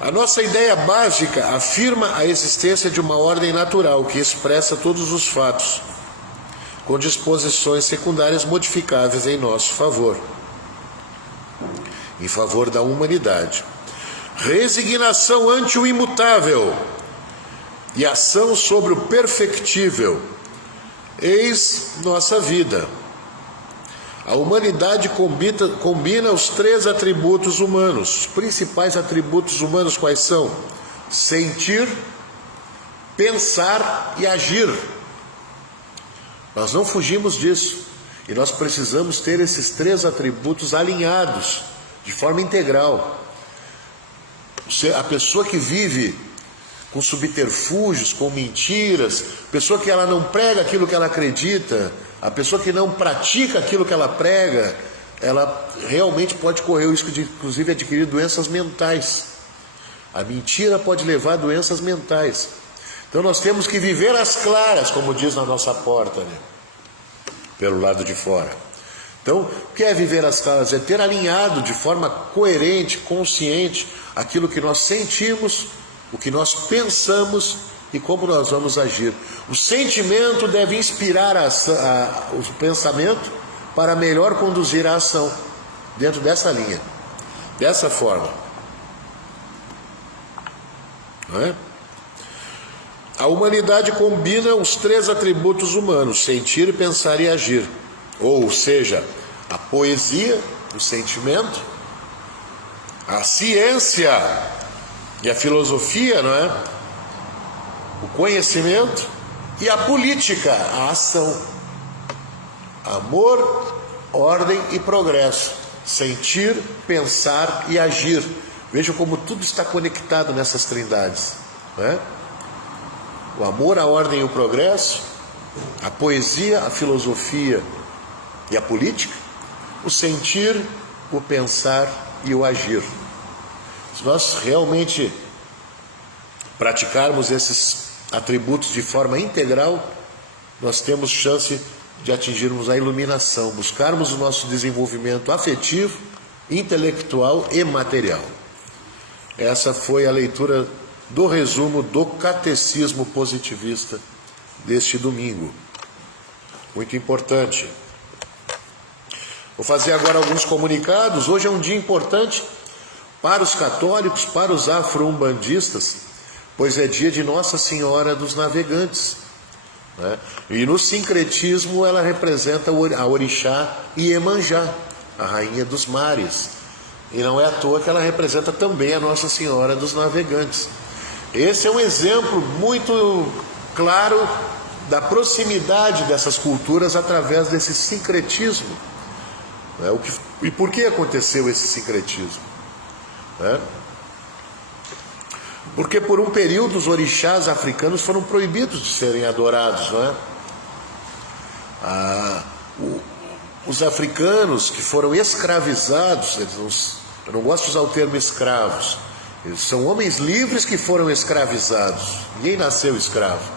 A nossa ideia básica afirma a existência de uma ordem natural que expressa todos os fatos, com disposições secundárias modificáveis em nosso favor, em favor da humanidade. Resignação ante o imutável e ação sobre o perfectível. Eis nossa vida. A humanidade combina os 3 atributos humanos. Os principais atributos humanos quais são? Sentir, pensar e agir. Nós não fugimos disso. E nós precisamos ter esses 3 atributos alinhados, de forma integral. A pessoa que vive com subterfúgios, com mentiras, pessoa que ela não prega aquilo que ela acredita, a pessoa que não pratica aquilo que ela prega, ela realmente pode correr o risco de, inclusive, adquirir doenças mentais. A mentira pode levar a doenças mentais. Então nós temos que viver às claras, como diz na nossa porta, né? Pelo lado de fora. Então, o que é viver às claras? É ter alinhado de forma coerente, consciente, aquilo que nós sentimos, o que nós pensamos e como nós vamos agir. O sentimento deve inspirar o pensamento para melhor conduzir a ação, dentro dessa linha, dessa forma. Não é? A humanidade combina os 3 atributos humanos: sentir, pensar e agir. Ou seja, a poesia, o sentimento, a ciência e a filosofia, não é? O conhecimento e a política, a ação. Amor, ordem e progresso. Sentir, pensar e agir. Vejam como tudo está conectado nessas trindades, não é? O amor, a ordem e o progresso, a poesia, a filosofia e a política, o sentir, o pensar e o agir. Se nós realmente praticarmos esses atributos de forma integral, nós temos chance de atingirmos a iluminação, buscarmos o nosso desenvolvimento afetivo, intelectual e material. Essa foi a leitura do resumo do Catecismo Positivista deste domingo. Muito importante. Vou fazer agora alguns comunicados. Hoje é um dia importante para os católicos, para os afro-umbandistas, pois é dia de Nossa Senhora dos Navegantes, né? E no sincretismo ela representa a orixá Iemanjá, a rainha dos mares, e não é à toa que ela representa também a Nossa Senhora dos Navegantes. Esse é um exemplo muito claro da proximidade dessas culturas através desse sincretismo, né? E por que aconteceu esse sincretismo? Porque por um período os orixás africanos foram proibidos de serem adorados, não é? Os africanos que foram escravizados, eu não gosto de usar o termo escravos, eles são homens livres que foram escravizados. Ninguém nasceu escravo,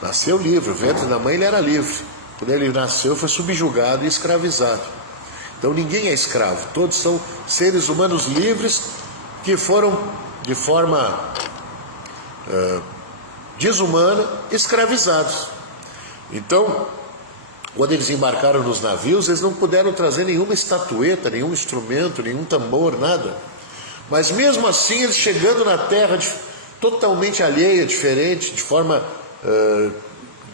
nasceu livre. O ventre da mãe ele era livre, quando ele nasceu foi subjugado e escravizado. Então ninguém é escravo, todos são seres humanos livres que foram de forma desumana escravizados. Então, quando eles embarcaram nos navios, eles não puderam trazer nenhuma estatueta, nenhum instrumento, nenhum tambor, nada. Mas mesmo assim, eles chegando na terra totalmente alheia, diferente, de forma,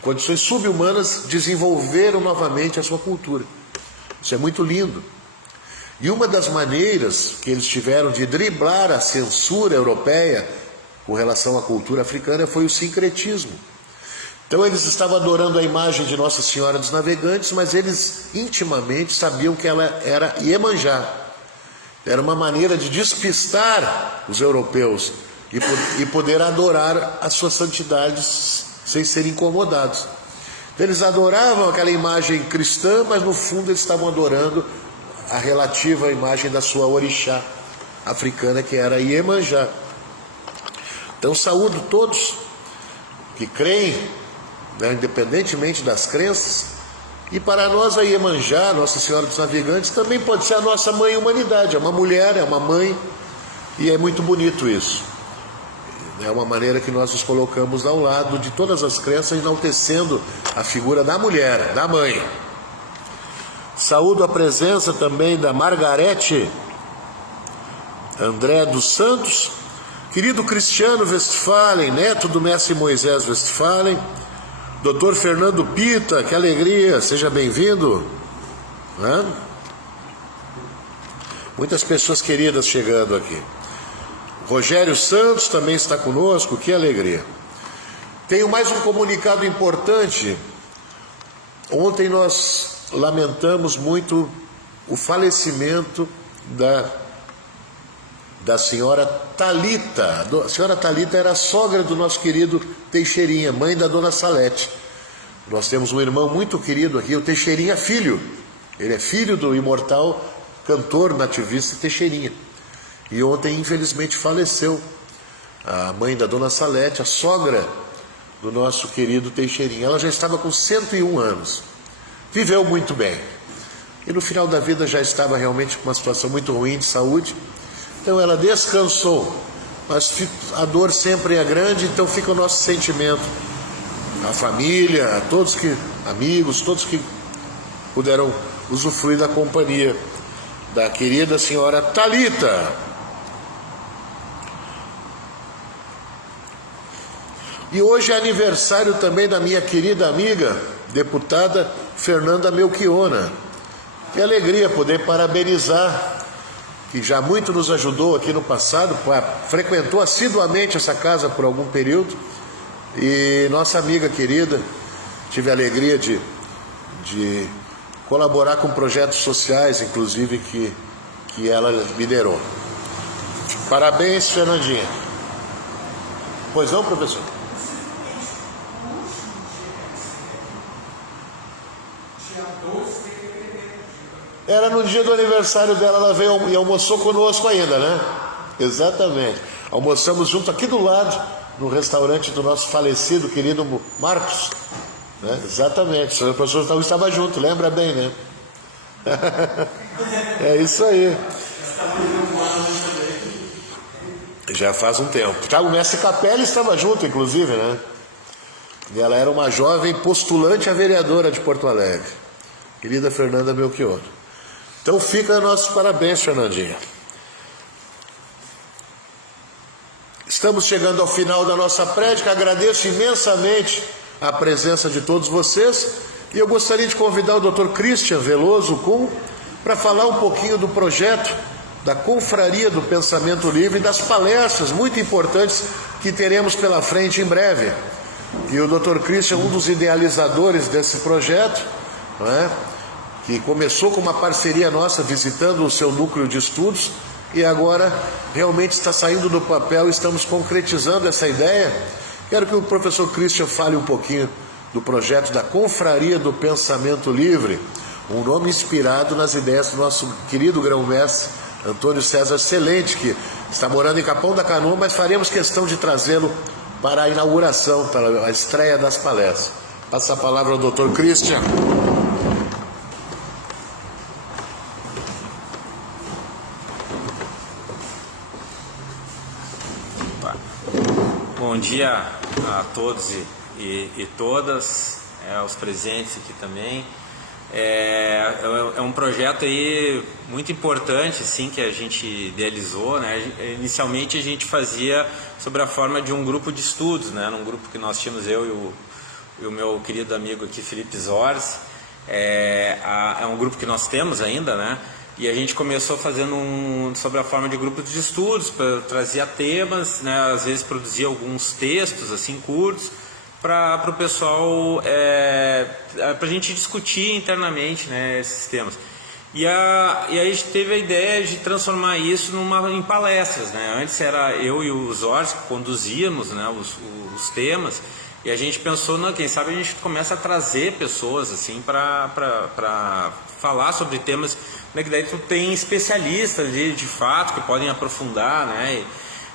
condições subhumanas, desenvolveram novamente a sua cultura. Isso é muito lindo. E uma das maneiras que eles tiveram de driblar a censura europeia com relação à cultura africana foi o sincretismo. Então eles estavam adorando a imagem de Nossa Senhora dos Navegantes, mas eles intimamente sabiam que ela era Iemanjá. Era uma maneira de despistar os europeus e poder adorar as suas santidades sem serem incomodados. Então eles adoravam aquela imagem cristã, mas no fundo eles estavam adorando a relativa imagem da sua orixá africana, que era Iemanjá. Então saúdo todos que creem, né, independentemente das crenças. E para nós a Iemanjá, Nossa Senhora dos Navegantes, também pode ser a nossa mãe humanidade. É uma mulher, é uma mãe, e é muito bonito isso. É uma maneira que nós nos colocamos ao lado de todas as crenças, enaltecendo a figura da mulher, da mãe. Saúdo a presença também da Margarete André dos Santos, querido Cristiano Westphalen, neto do mestre Moisés Westphalen, Dr. Fernando Pita, que alegria, seja bem-vindo. Muitas pessoas queridas chegando aqui. Rogério Santos também está conosco, que alegria. Tenho mais um comunicado importante. Ontem nós lamentamos muito o falecimento da senhora Talita. A senhora Talita era a sogra do nosso querido Teixeirinha, mãe da dona Salete. Nós temos um irmão muito querido aqui, o Teixeirinha Filho. Ele é filho do imortal cantor nativista Teixeirinha. E ontem, infelizmente, faleceu a mãe da dona Salete, a sogra do nosso querido Teixeirinha. Ela já estava com 101 anos. Viveu muito bem. E no final da vida já estava realmente com uma situação muito ruim de saúde. Então ela descansou, mas a dor sempre é grande, então fica o nosso sentimento, a família, a todos que, amigos, todos que puderam usufruir da companhia da querida senhora Talita. E hoje é aniversário também da minha querida amiga, deputada Fernanda Melchiona. Que alegria poder parabenizar, que já muito nos ajudou aqui no passado, frequentou assiduamente essa casa por algum período, e nossa amiga querida, tive a alegria de colaborar com projetos sociais, inclusive, que ela liderou. Parabéns, Fernandinha. Pois não, professor? Era no dia do aniversário dela, ela veio e almoçou conosco ainda, né? Exatamente. Almoçamos junto aqui do lado, no restaurante do nosso falecido querido Marcos. Né? Exatamente. O professor então estava junto, lembra bem, né? É isso aí. Já faz um tempo. O mestre Capelli estava junto, inclusive, né? E ela era uma jovem postulante a vereadora de Porto Alegre. Querida Fernanda Melchior. Então fica nossos parabéns, Fernandinha. Estamos chegando ao final da nossa prédica. Agradeço imensamente a presença de todos vocês. E eu gostaria de convidar o Dr. Christian Veloso Kuhn para falar um pouquinho do projeto da Confraria do Pensamento Livre e das palestras muito importantes que teremos pela frente em breve. E o Dr. Christian, um dos idealizadores desse projeto, não é? Que começou com uma parceria nossa, visitando o seu núcleo de estudos, e agora realmente está saindo do papel, estamos concretizando essa ideia. Quero que o professor Christian fale um pouquinho do projeto da Confraria do Pensamento Livre, um nome inspirado nas ideias do nosso querido grão-mestre Antônio César Celente, que está morando em Capão da Canoa, mas faremos questão de trazê-lo para a inauguração, para a estreia das palestras. Passa a palavra ao Dr. Christian. Bom dia a todos e todas, aos presentes aqui também. É um projeto aí muito importante, assim, que a gente idealizou, né? Inicialmente a gente fazia sobre a forma de um grupo de estudos, né? Num grupo que nós tínhamos, eu e o meu querido amigo aqui, Felipe Zores. É um grupo que nós temos ainda, né? E a gente começou fazendo sobre a forma de grupos de estudos, trazia temas, né? Às vezes produzia alguns textos assim curtos para o pessoal, para a gente discutir internamente, né, esses temas. E a gente teve a ideia de transformar isso em palestras, né? Antes era eu e o Zores que conduzíamos, né, os temas. E a gente pensou, quem sabe a gente começa a trazer pessoas assim para falar sobre temas, né, que daí tu tem especialistas de fato que podem aprofundar, né?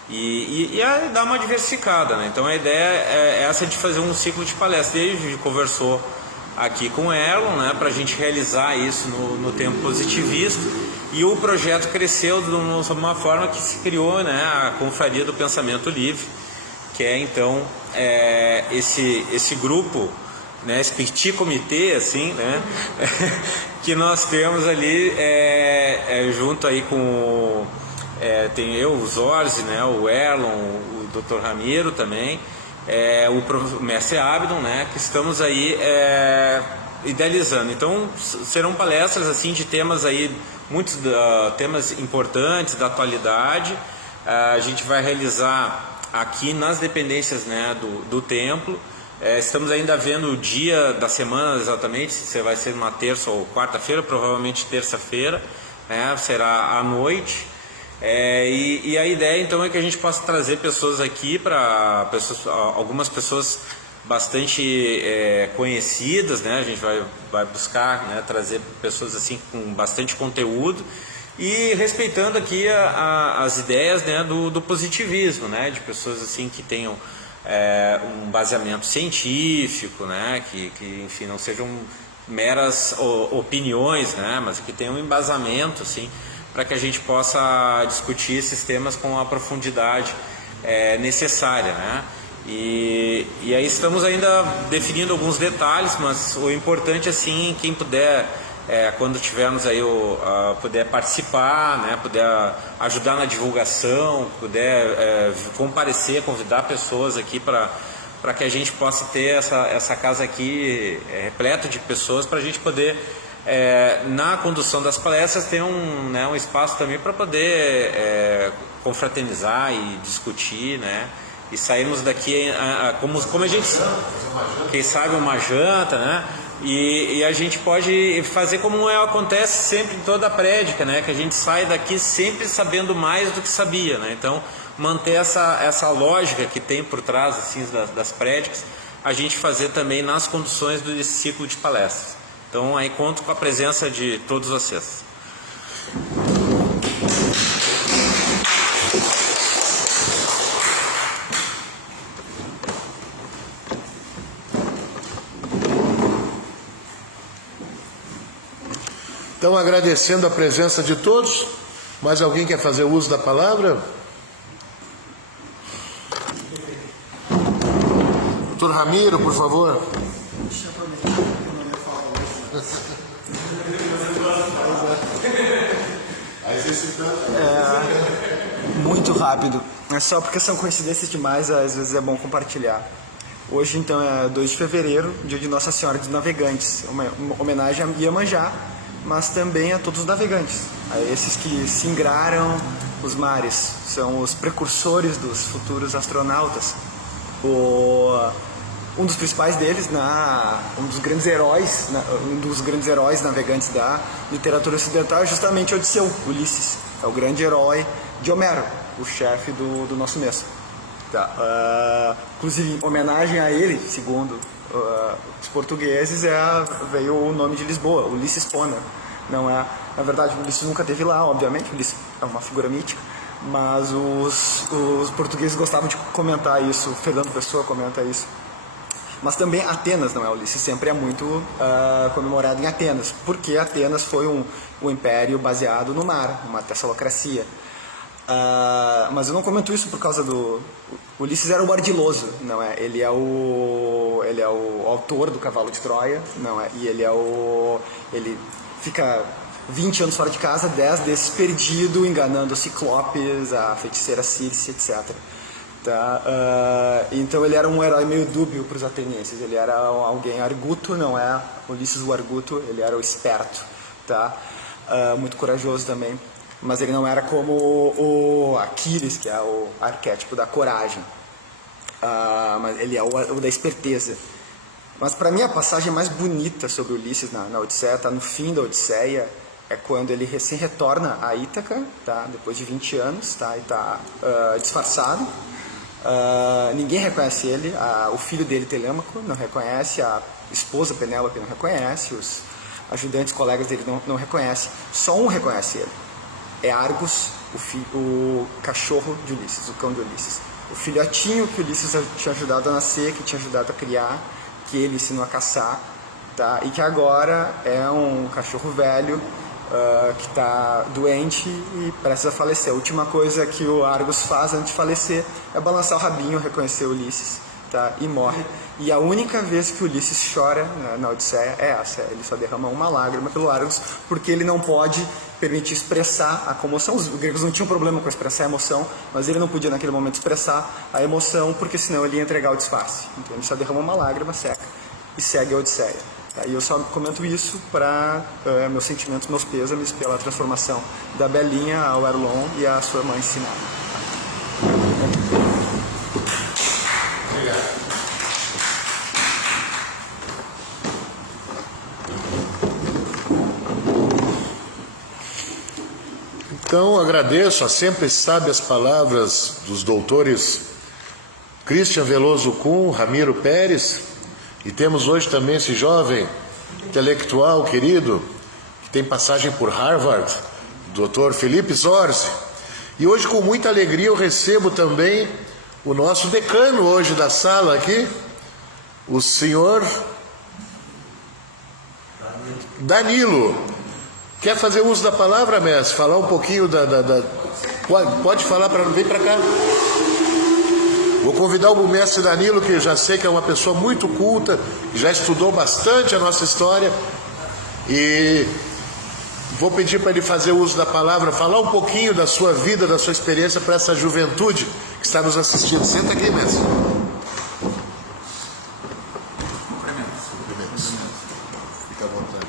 e aí dar uma diversificada, né? Então a ideia é essa de fazer um ciclo de palestras. E aí a gente conversou aqui com o Erlon, né, para a gente realizar isso no tempo positivista, e o projeto cresceu de uma forma que se criou, né, a Confraria do Pensamento Livre, que é então esse grupo, né, esse petit comitê, assim, né, que nós temos ali junto aí com tem eu, o Zorzi, né, o Erlon, o Dr. Ramiro também, o mestre Abdon, né, que estamos aí idealizando. Então serão palestras assim de temas aí, muitos temas importantes da atualidade. A gente vai realizar aqui nas dependências, né, do templo. Estamos ainda vendo o dia da semana exatamente, se vai ser uma terça ou quarta-feira, provavelmente terça-feira, né, será à noite. E a ideia então é que a gente possa trazer pessoas aqui, algumas pessoas bastante conhecidas, né? A gente vai buscar, né, trazer pessoas assim com bastante conteúdo e respeitando aqui as ideias, né, do positivismo, né? De pessoas assim que tenham um baseamento científico, né? Que enfim não sejam meras opiniões, né? Mas que tenham um embasamento, assim, para que a gente possa discutir esses temas com a profundidade necessária, né? E aí estamos ainda definindo alguns detalhes, mas o importante, assim, quem puder, quando tivermos aí puder participar, né? Puder ajudar na divulgação, puder comparecer, convidar pessoas aqui para que a gente possa ter essa casa aqui repleta de pessoas, para a gente poder na condução das palestras ter um espaço também para poder confraternizar e discutir, né? E sairmos daqui como a gente, quem sabe, uma janta, né? E a gente pode fazer como acontece sempre em toda a prédica, né? Que a gente sai daqui sempre sabendo mais do que sabia, né? Então manter essa lógica que tem por trás, assim, das prédicas, a gente fazer também nas conduções desse ciclo de palestras. Então aí conto com a presença de todos vocês. Então, agradecendo a presença de todos, mais alguém quer fazer uso da palavra? Doutor Ramiro, por favor. Muito rápido. É só porque são coincidências demais, às vezes é bom compartilhar. Hoje, então, é 2 de fevereiro, dia de Nossa Senhora dos Navegantes. Uma homenagem a Iemanjá, mas também a todos os navegantes, a esses que singraram os mares, são os precursores dos futuros astronautas. Um dos principais deles, um dos grandes heróis navegantes da literatura ocidental é justamente Odisseu, Ulisses, é o grande herói de Homero, o chefe do nosso mês. Tá. Inclusive, em homenagem a ele, segundo os portugueses, veio o nome de Lisboa, Ulisses Pona. Não é, na verdade, Ulisses nunca esteve lá, obviamente, Ulisses é uma figura mítica, mas os portugueses gostavam de comentar isso, Fernando Pessoa comenta isso. Mas também Atenas, não é? Ulisses sempre é muito comemorado em Atenas, porque Atenas foi um império baseado no mar, uma tessalocracia. Mas eu não comento isso por causa Ulisses era o ardiloso, não é? Ele é o autor do Cavalo de Troia, não é? E ele fica 20 anos fora de casa, 10 desses perdido, enganando os ciclopes, a feiticeira Circe, etc. Tá? Então ele era um herói meio dúbio para os atenienses, ele era alguém arguto, não é? Ulisses o arguto, ele era o esperto, tá? Muito corajoso também. Mas ele não era como o Aquiles, que é o arquétipo da coragem. Mas ele é o da esperteza. Mas para mim a passagem mais bonita sobre Ulisses na Odisseia está no fim da Odisseia, é quando ele recém retorna a Ítaca, tá? Depois de 20 anos, tá? E está disfarçado. Ninguém reconhece ele, o filho dele, Telêmaco, não reconhece, a esposa Penélope não reconhece, os ajudantes, colegas dele não reconhecem, só um reconhece ele. É Argos, o cachorro de Ulisses, o cão de Ulisses. O filhotinho que Ulisses tinha ajudado a nascer, que tinha ajudado a criar, que ele ensinou a caçar, tá? E que agora é um cachorro velho que está doente e prestes a falecer. A última coisa que o Argos faz antes de falecer é balançar o rabinho, reconhecer Ulisses, tá? E morre. E a única vez que Ulisses chora na Odisseia é essa. Ele só derrama uma lágrima pelo Argos, porque ele não pode permitir expressar a comoção. Os gregos não tinham problema com expressar a emoção, mas ele não podia naquele momento expressar a emoção, porque senão ele ia entregar o disfarce. Então ele só derrama uma lágrima seca e segue a Odisseia. E eu só comento isso para meus sentimentos, meus pêsames pela transformação da Belinha ao Erlon e a sua mãe Sinara. Obrigado. Então, agradeço as sempre sábias palavras dos doutores Christian Veloso Kuhn, Ramiro Pérez, e temos hoje também esse jovem intelectual querido, que tem passagem por Harvard, Dr. Felipe Zorzi. E hoje, com muita alegria, eu recebo também o nosso decano hoje da sala aqui, o senhor Danilo. Quer fazer uso da palavra, mestre? Falar um pouquinho Pode falar, vem para cá. Vou convidar o mestre Danilo, que já sei que é uma pessoa muito culta, que já estudou bastante a nossa história, e vou pedir para ele fazer uso da palavra, falar um pouquinho da sua vida, da sua experiência para essa juventude que está nos assistindo. Senta aqui, mestre. Fica à vontade.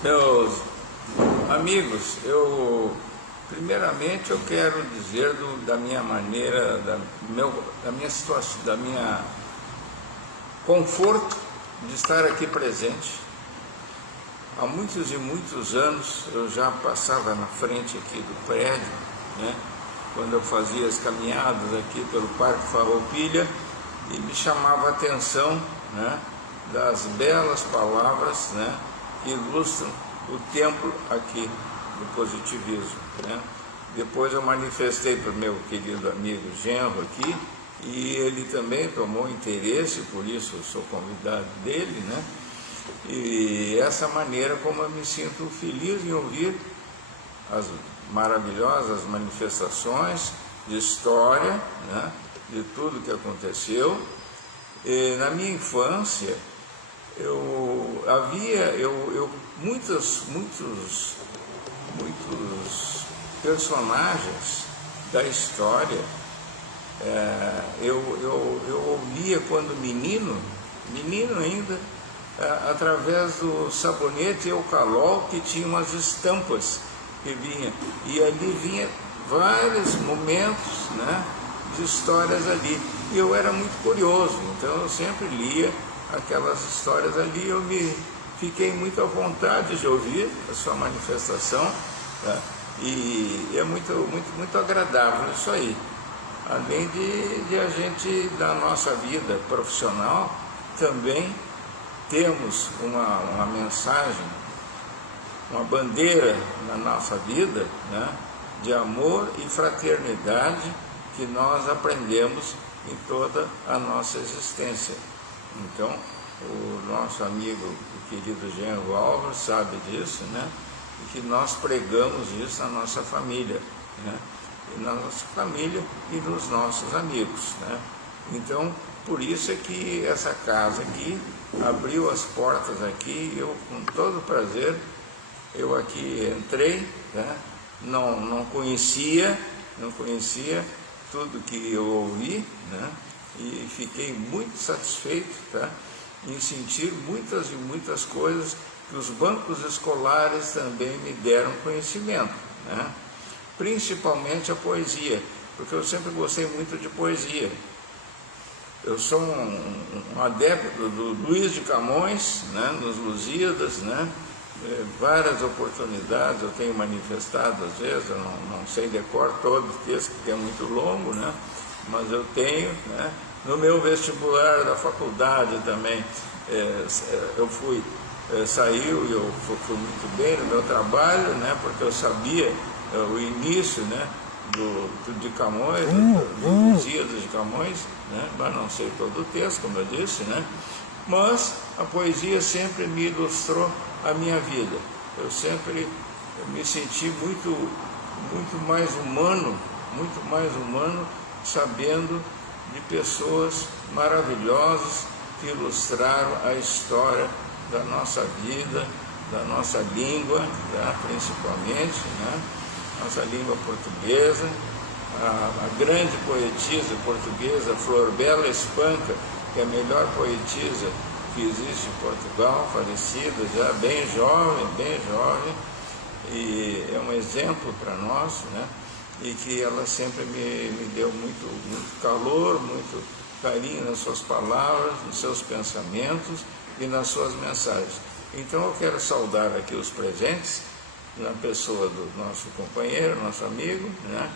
Meus amigos, primeiramente eu quero dizer da minha maneira, da minha situação, da minha conforto de estar aqui presente. Há muitos e muitos anos eu já passava na frente aqui do prédio, né, quando eu fazia as caminhadas aqui pelo Parque Farroupilha, e me chamava a atenção, né, das belas palavras, né, que ilustram o templo aqui do positivismo, né? Depois eu manifestei para o meu querido amigo Genro aqui, e ele também tomou interesse, por isso eu sou convidado dele, né? E essa maneira como eu me sinto feliz em ouvir as maravilhosas manifestações de história, né, de tudo que aconteceu. E na minha infância muitos personagens da história eu ouvia quando menino ainda, através do sabonete Eucalol, que tinha umas estampas que vinha, e ali vinha vários momentos, né, de histórias ali, e eu era muito curioso, então eu sempre lia aquelas histórias ali. Eu fiquei muito à vontade de ouvir a sua manifestação, tá? E é muito agradável isso aí. Além de a gente, na nossa vida profissional, também temos uma mensagem, uma bandeira na nossa vida, né, de amor e fraternidade, que nós aprendemos em toda a nossa existência. Então, o nosso amigo, o querido Genro Álvaro, sabe disso, né? E que nós pregamos isso na nossa família, né? E na nossa família e nos nossos amigos, né? Então, por isso é que essa casa aqui abriu as portas aqui, e eu, com todo prazer, eu aqui entrei, né? Não conhecia tudo que eu ouvi, né? E fiquei muito satisfeito, tá, em sentir muitas e muitas coisas que os bancos escolares também me deram conhecimento, né? Principalmente a poesia, porque eu sempre gostei muito de poesia. Eu sou um adepto do Luís de Camões, né, nos Lusíadas, né? Várias oportunidades eu tenho manifestado, às vezes eu não sei de cor todo o texto, porque é muito longo, né? Mas eu tenho, né, No meu vestibular da faculdade também, saiu e eu fui muito bem no meu trabalho, né, porque eu sabia o início, né, de Camões, do Lusíadas de Camões, né, mas não sei todo o texto, como eu disse, né, mas a poesia sempre me ilustrou a minha vida. Eu sempre me senti muito mais humano, sabendo de pessoas maravilhosas que ilustraram a história da nossa vida, da nossa língua, né, principalmente, né, nossa língua portuguesa. A grande poetisa portuguesa Flor Bela Espanca, que é a melhor poetisa que existe em Portugal, falecida já bem jovem, e é um exemplo para nós, né? E que ela sempre me deu muito calor, muito carinho nas suas palavras, nos seus pensamentos e nas suas mensagens. Então eu quero saudar aqui os presentes, na pessoa do nosso companheiro, nosso amigo, né?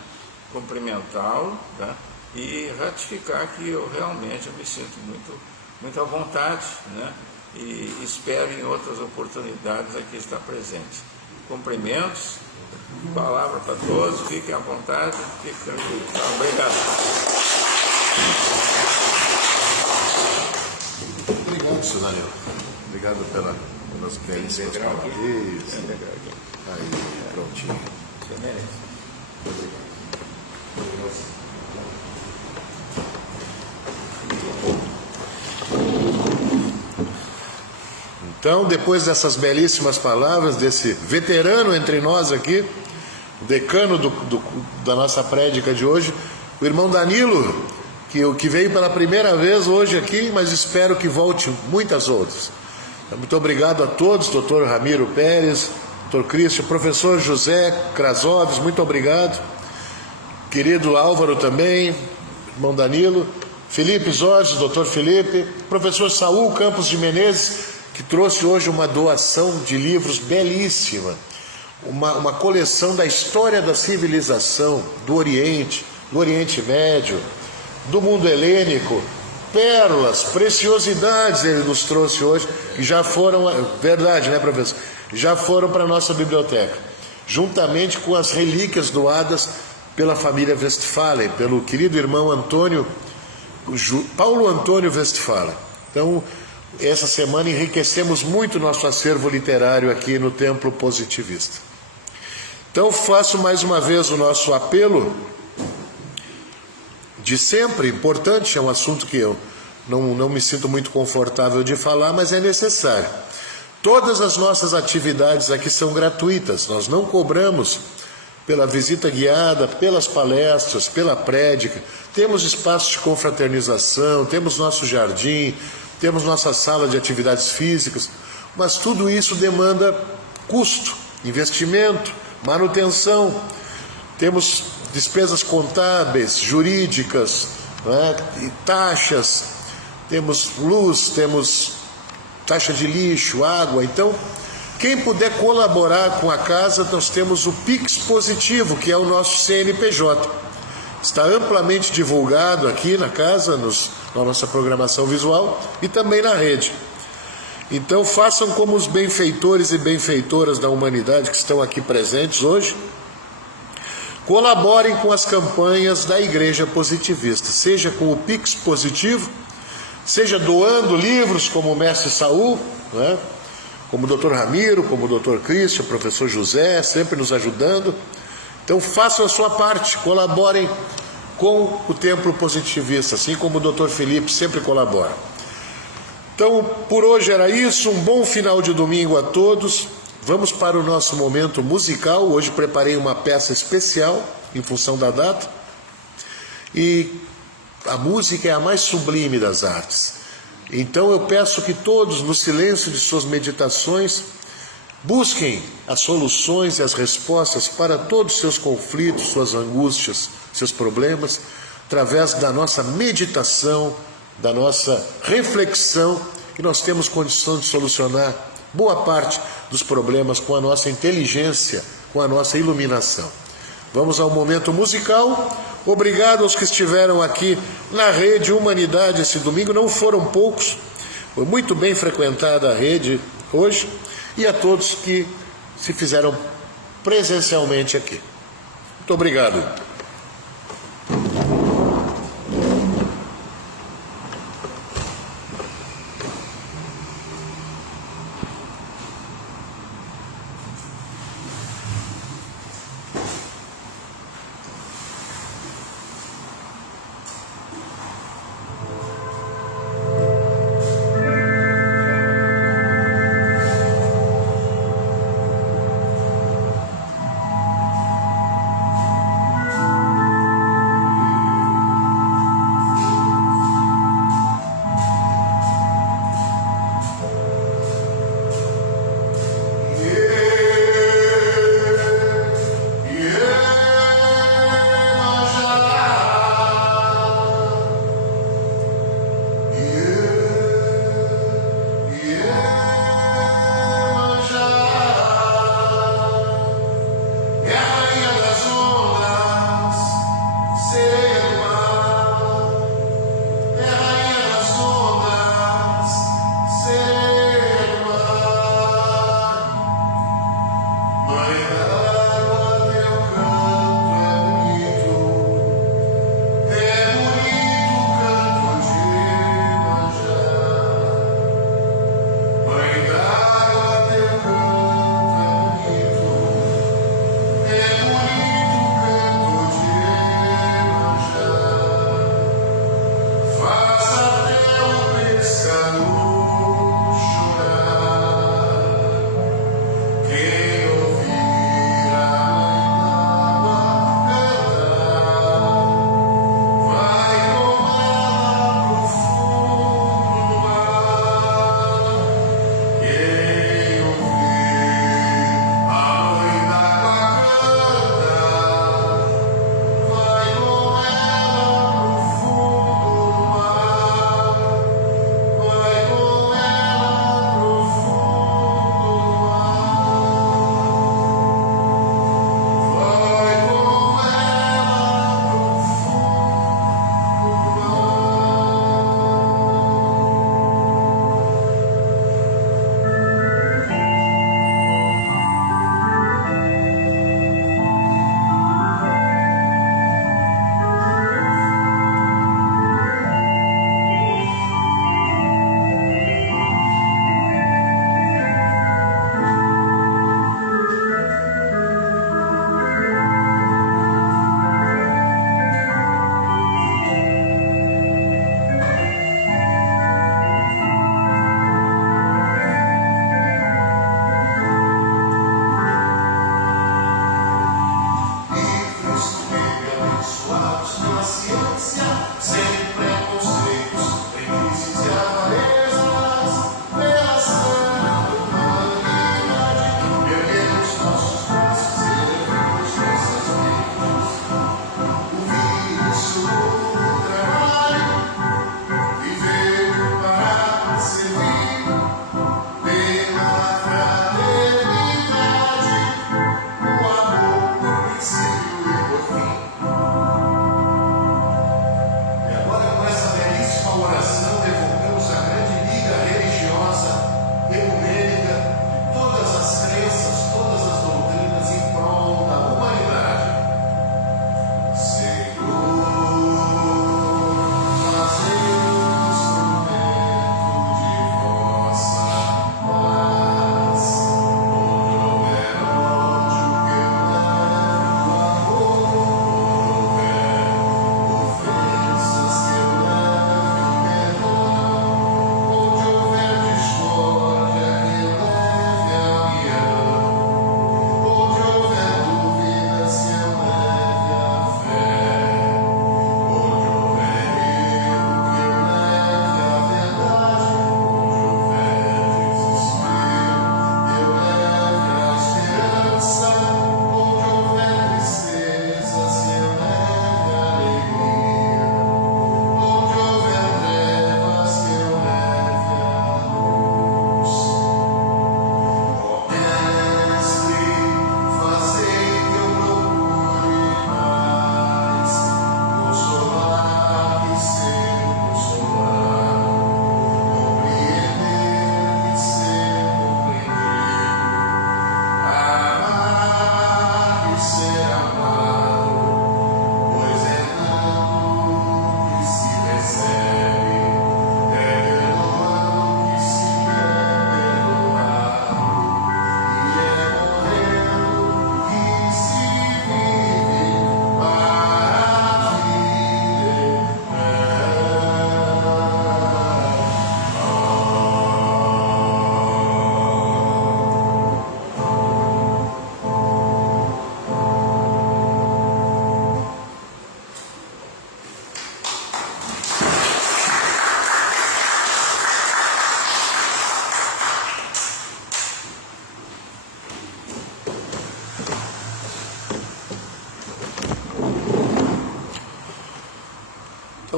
Cumprimentá-lo, tá? E ratificar que eu realmente me sinto muito à vontade, né? E espero em outras oportunidades aqui estar presente. Cumprimentos, palavra para todos, fiquem à vontade, fiquem tranquilos. Obrigado. Obrigado, senhor Daniel. Obrigado pelas belíssimas palavras. Aí, prontinho. Você merece. Obrigado. Então, depois dessas belíssimas palavras desse veterano entre nós aqui, o decano da nossa prédica de hoje, o irmão Danilo, que veio pela primeira vez hoje aqui, mas espero que volte muitas outras. Muito obrigado a todos, doutor Ramiro Pérez, doutor Cristian, professor José Krasoves, muito obrigado. Querido Álvaro também, irmão Danilo, Felipe Jorge, doutor Felipe, professor Saul Campos de Menezes, que trouxe hoje uma doação de livros belíssima, uma coleção da história da civilização do Oriente Médio, do mundo helênico, pérolas, preciosidades ele nos trouxe hoje, que já foram, verdade, né, professor? Já foram para a nossa biblioteca, juntamente com as relíquias doadas pela família Westphalen, pelo querido irmão Paulo Antônio Westphalen. Então, essa semana enriquecemos muito nosso acervo literário aqui no Templo Positivista. Então faço mais uma vez o nosso apelo de sempre, importante, é um assunto que eu não me sinto muito confortável de falar, mas é necessário. Todas as nossas atividades aqui são gratuitas, nós não cobramos pela visita guiada, pelas palestras, pela prédica, temos espaços de confraternização, temos nosso jardim, temos nossa sala de atividades físicas, mas tudo isso demanda custo, investimento, manutenção. Temos despesas contábeis, jurídicas, né, e taxas, temos luz, temos taxa de lixo, água. Então, quem puder colaborar com a casa, nós temos o Pix Positivo, que é o nosso CNPJ. Está amplamente divulgado aqui na casa, na nossa programação visual e também na rede. Então façam como os benfeitores e benfeitoras da humanidade que estão aqui presentes hoje. Colaborem com as campanhas da Igreja Positivista, seja com o Pix Positivo, seja doando livros como o Mestre Saul, né? Como o Dr. Ramiro, como o Dr. Cristian, o professor José, sempre nos ajudando. Então façam a sua parte, colaborem com o Templo Positivista, assim como o Dr. Felipe sempre colabora. Então, por hoje era isso, um bom final de domingo a todos. Vamos para o nosso momento musical. Hoje preparei uma peça especial em função da data. E a música é a mais sublime das artes. Então eu peço que todos, no silêncio de suas meditações, busquem as soluções e as respostas para todos os seus conflitos, suas angústias, seus problemas, através da nossa meditação, da nossa reflexão, que nós temos condição de solucionar boa parte dos problemas com a nossa inteligência, com a nossa iluminação. Vamos ao momento musical. Obrigado aos que estiveram aqui na Rede Humanidade esse domingo. Não foram poucos. Foi muito bem frequentada a rede hoje. E a todos que se fizeram presencialmente aqui. Muito obrigado.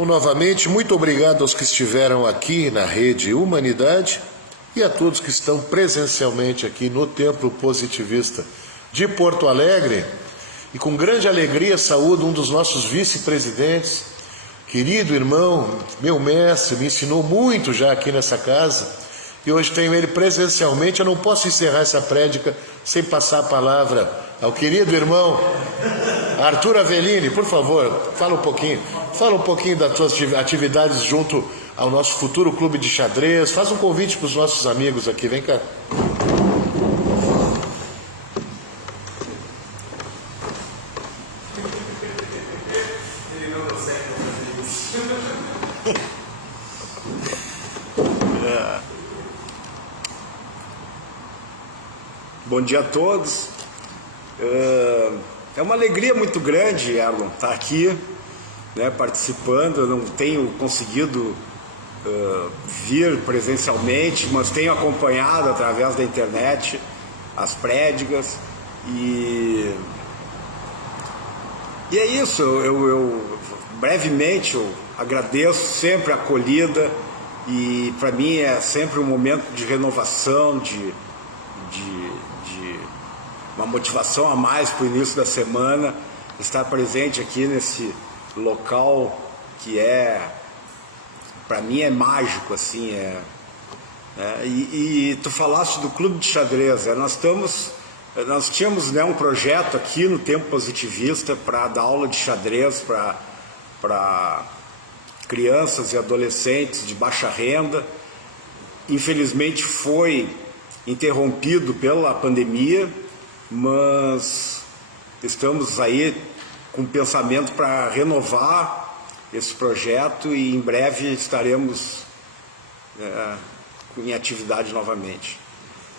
Então, novamente, muito obrigado aos que estiveram aqui na Rede Humanidade e a todos que estão presencialmente aqui no Templo Positivista de Porto Alegre. E com grande alegria saúdo um dos nossos vice-presidentes, querido irmão, meu mestre, me ensinou muito já aqui nessa casa. E hoje tenho ele presencialmente. Eu não posso encerrar essa prédica sem passar a palavra ao querido irmão Arthur Avellini. Por favor, fala um pouquinho das tuas atividades junto ao nosso futuro clube de xadrez. Faz um convite para os nossos amigos aqui, vem cá. Bom dia a todos. É uma alegria muito grande, Erlon, estar aqui, né, participando. Eu não tenho conseguido vir presencialmente, mas tenho acompanhado através da internet as prédicas e é isso. Eu brevemente eu agradeço sempre a acolhida e para mim é sempre um momento de renovação, de uma motivação a mais para o início da semana, estar presente aqui nesse local que para mim é mágico, assim, e tu falaste do clube de xadrez, nós tínhamos, né, um projeto aqui no Tempo Positivista para dar aula de xadrez para crianças e adolescentes de baixa renda. Infelizmente foi interrompido pela pandemia, mas estamos aí com pensamento para renovar esse projeto e em breve estaremos em atividade novamente.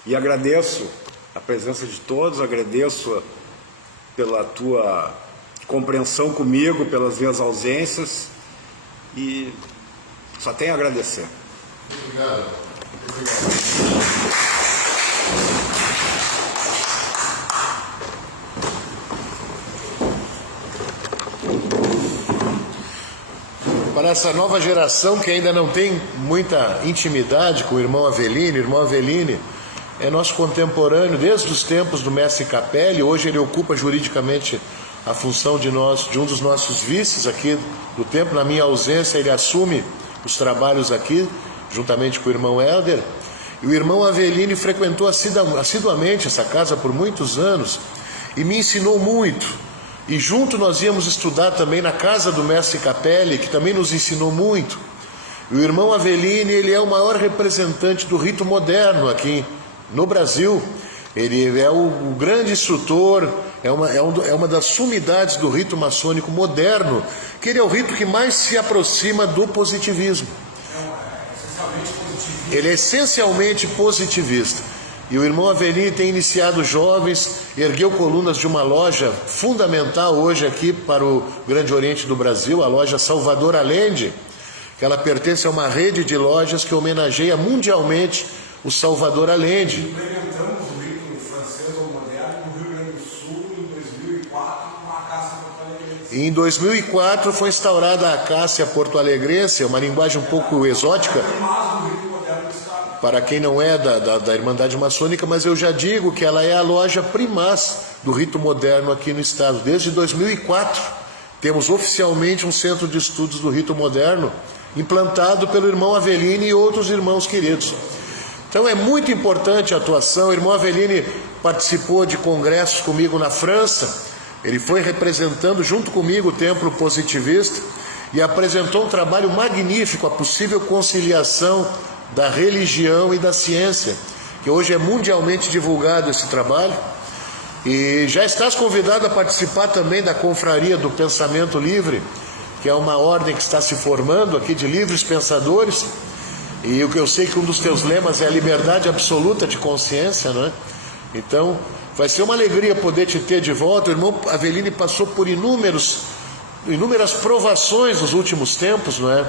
E agradeço a presença de todos, agradeço pela tua compreensão comigo, pelas minhas ausências e só tenho a agradecer. Obrigado. Para essa nova geração que ainda não tem muita intimidade com o irmão Avellini é nosso contemporâneo desde os tempos do mestre Capelli. Hoje ele ocupa juridicamente a função de um dos nossos vices aqui do templo. Na minha ausência ele assume os trabalhos aqui, juntamente com o irmão Helder. E o irmão Avellini frequentou assiduamente essa casa por muitos anos e me ensinou muito. E junto nós íamos estudar também na casa do mestre Capelli, que também nos ensinou muito. E o irmão Avellini, ele é o maior representante do rito moderno aqui no Brasil. Ele é o grande instrutor, é uma das sumidades do rito maçônico moderno, que ele é o rito que mais se aproxima do positivismo. Ele é essencialmente positivista. E o irmão Avellini tem iniciado jovens, ergueu colunas de uma loja fundamental hoje aqui para o Grande Oriente do Brasil, a loja Salvador Allende, que ela pertence a uma rede de lojas que homenageia mundialmente o Salvador Allende. Implementamos o rito francês ou moderno no Rio Grande do Sul em 2004 com a Acácia Porto-Alegrense. Em 2004 foi instaurada a Acácia Porto-Alegrense, uma linguagem um pouco exótica para quem não é da Irmandade Maçônica, mas eu já digo que ela é a loja primaz do rito moderno aqui no estado. Desde 2004 temos oficialmente um centro de estudos do rito moderno implantado pelo irmão Avellini e outros irmãos queridos. Então é muito importante a atuação. O irmão Avellini participou de congressos comigo na França. Ele foi representando junto comigo o Templo Positivista e apresentou um trabalho magnífico, a possível conciliação da religião e da ciência, que hoje é mundialmente divulgado esse trabalho. E já estás convidado a participar também da Confraria do Pensamento Livre, que é uma ordem que está se formando aqui de livres pensadores. E o que eu sei que um dos teus lemas é a liberdade absoluta de consciência, não é? Então vai ser uma alegria poder te ter de volta. O irmão Avellini passou por inúmeras provações nos últimos tempos, não é?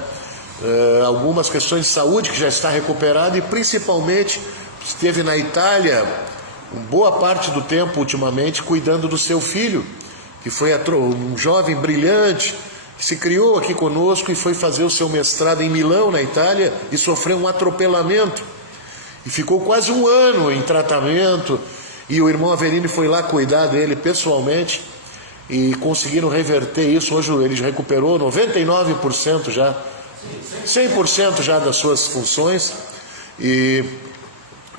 Algumas questões de saúde que já está recuperado, e principalmente esteve na Itália boa parte do tempo ultimamente cuidando do seu filho, que foi um jovem brilhante, que se criou aqui conosco e foi fazer o seu mestrado em Milão, na Itália, e sofreu um atropelamento. E ficou quase um ano em tratamento, e o irmão Avelini foi lá cuidar dele pessoalmente, e conseguiram reverter isso. Hoje ele recuperou 99% já, 100% já das suas funções. E,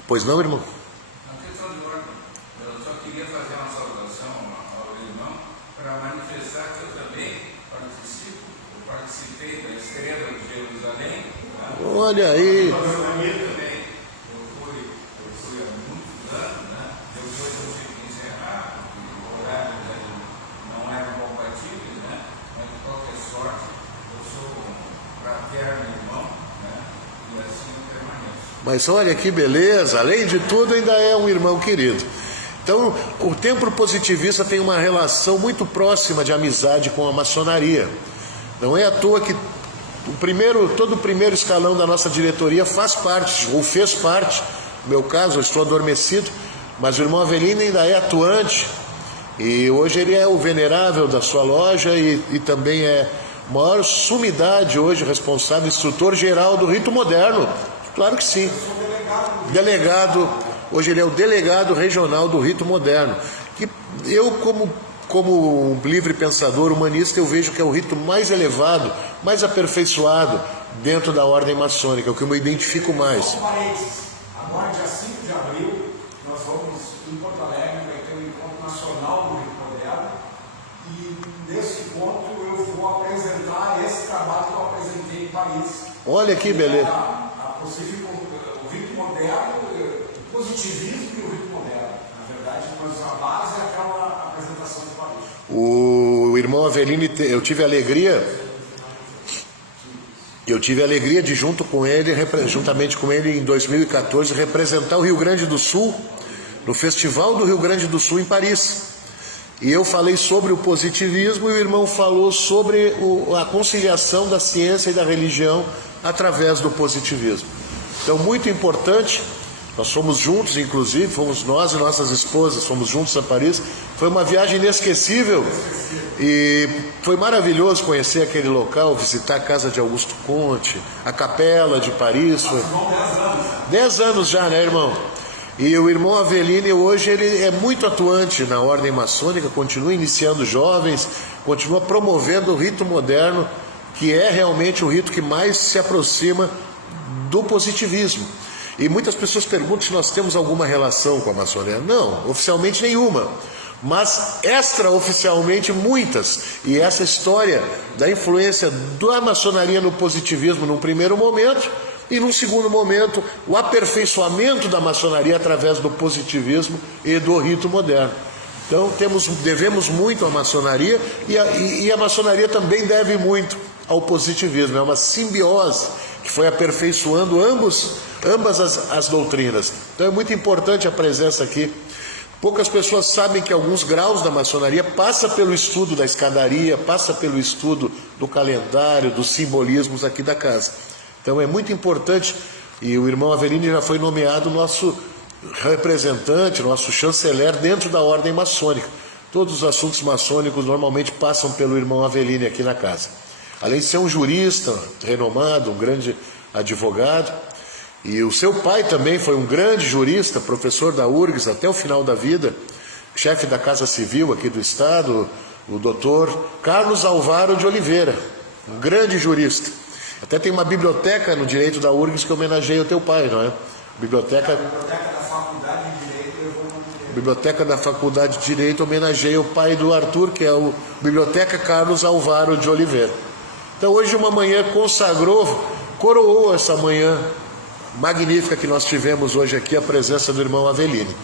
pois não, irmão? Na questão de ordem, eu só queria fazer uma saudação ao irmão para manifestar que eu também participei da Estrela de Jerusalém. Olha aí. Eu fui há muitos anos, né? Depois eu tive que encerrar, porque o horário não eram compatíveis, né? Mas de qualquer sorte, eu sou um fraterno irmão, né? E assim eu permaneço. Mas olha que beleza, além de tudo ainda é um irmão querido. Então o templo positivista tem uma relação muito próxima de amizade com a maçonaria. Não é à toa que todo o primeiro escalão da nossa diretoria faz parte, ou fez parte. No meu caso, eu estou adormecido, mas o irmão Avelini ainda é atuante, e hoje ele é o venerável da sua loja e também é a maior sumidade hoje, responsável, instrutor geral do rito moderno. Claro que sim. Delegado, hoje ele é o delegado regional do rito moderno. Que eu, como um livre pensador humanista, eu vejo que é o rito mais elevado, mais aperfeiçoado dentro da ordem maçônica, é o que eu me identifico mais. Só um parênteses. Agora, dia 5 de abril, nós vamos em Porto Alegre, vai ter um encontro nacional do rito moderno, e nesse encontro eu vou apresentar esse trabalho que eu apresentei em Paris. Olha que beleza. O rito moderno, o positivismo e o rito moderno. Na verdade, mas a base é aquela apresentação de Paris. O irmão Avelini, eu tive a alegria de juntamente com ele em 2014, representar o Rio Grande do Sul no Festival do Rio Grande do Sul em Paris. E eu falei sobre o positivismo e o irmão falou sobre a conciliação da ciência e da religião através do positivismo. Então, muito importante. Nós fomos juntos, inclusive, fomos nós e nossas esposas, fomos juntos a Paris. Foi uma viagem inesquecível e foi maravilhoso conhecer aquele local, visitar a casa de Augusto Conte, a capela de Paris. Foi 10 anos já, né, irmão? E o irmão Avelini hoje ele é muito atuante na ordem maçônica, continua iniciando jovens, continua promovendo o rito moderno, que é realmente o rito que mais se aproxima do positivismo. E muitas pessoas perguntam se nós temos alguma relação com a maçonaria. Não, oficialmente nenhuma, mas extraoficialmente muitas. E essa história da influência da maçonaria no positivismo num primeiro momento, e num segundo momento o aperfeiçoamento da maçonaria através do positivismo e do rito moderno. Então devemos muito à maçonaria, e a maçonaria também deve muito ao positivismo. É uma simbiose que foi aperfeiçoando ambas as doutrinas. Então é muito importante a presença aqui. Poucas pessoas sabem que alguns graus da maçonaria passa pelo estudo da escadaria, passa pelo estudo do calendário, dos simbolismos aqui da casa. Então é muito importante, e o irmão Avelini já foi nomeado nosso representante, nosso chanceler dentro da ordem maçônica. Todos os assuntos maçônicos normalmente passam pelo irmão Avelini aqui na casa. Além de ser um jurista renomado, um grande advogado, e o seu pai também foi um grande jurista, professor da URGS até o final da vida, chefe da Casa Civil aqui do estado, o doutor Carlos Alvaro de Oliveira, um grande jurista. Até tem uma biblioteca no direito da URGS que homenageia o teu pai, não é? Biblioteca da Faculdade de Direito levou o nome dele. Biblioteca da Faculdade de Direito homenageia o pai do Arthur, que é o Biblioteca Carlos Alvaro de Oliveira. Então hoje uma manhã coroou essa manhã magnífica que nós tivemos hoje aqui, a presença do irmão Avelini.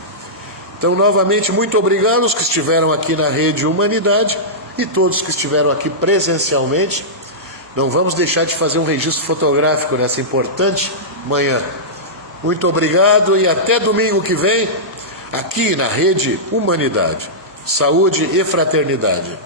Então novamente muito obrigado aos que estiveram aqui na Rede Humanidade e todos que estiveram aqui presencialmente. Não vamos deixar de fazer um registro fotográfico nessa importante manhã. Muito obrigado e até domingo que vem, aqui na Rede Humanidade. Saúde e fraternidade.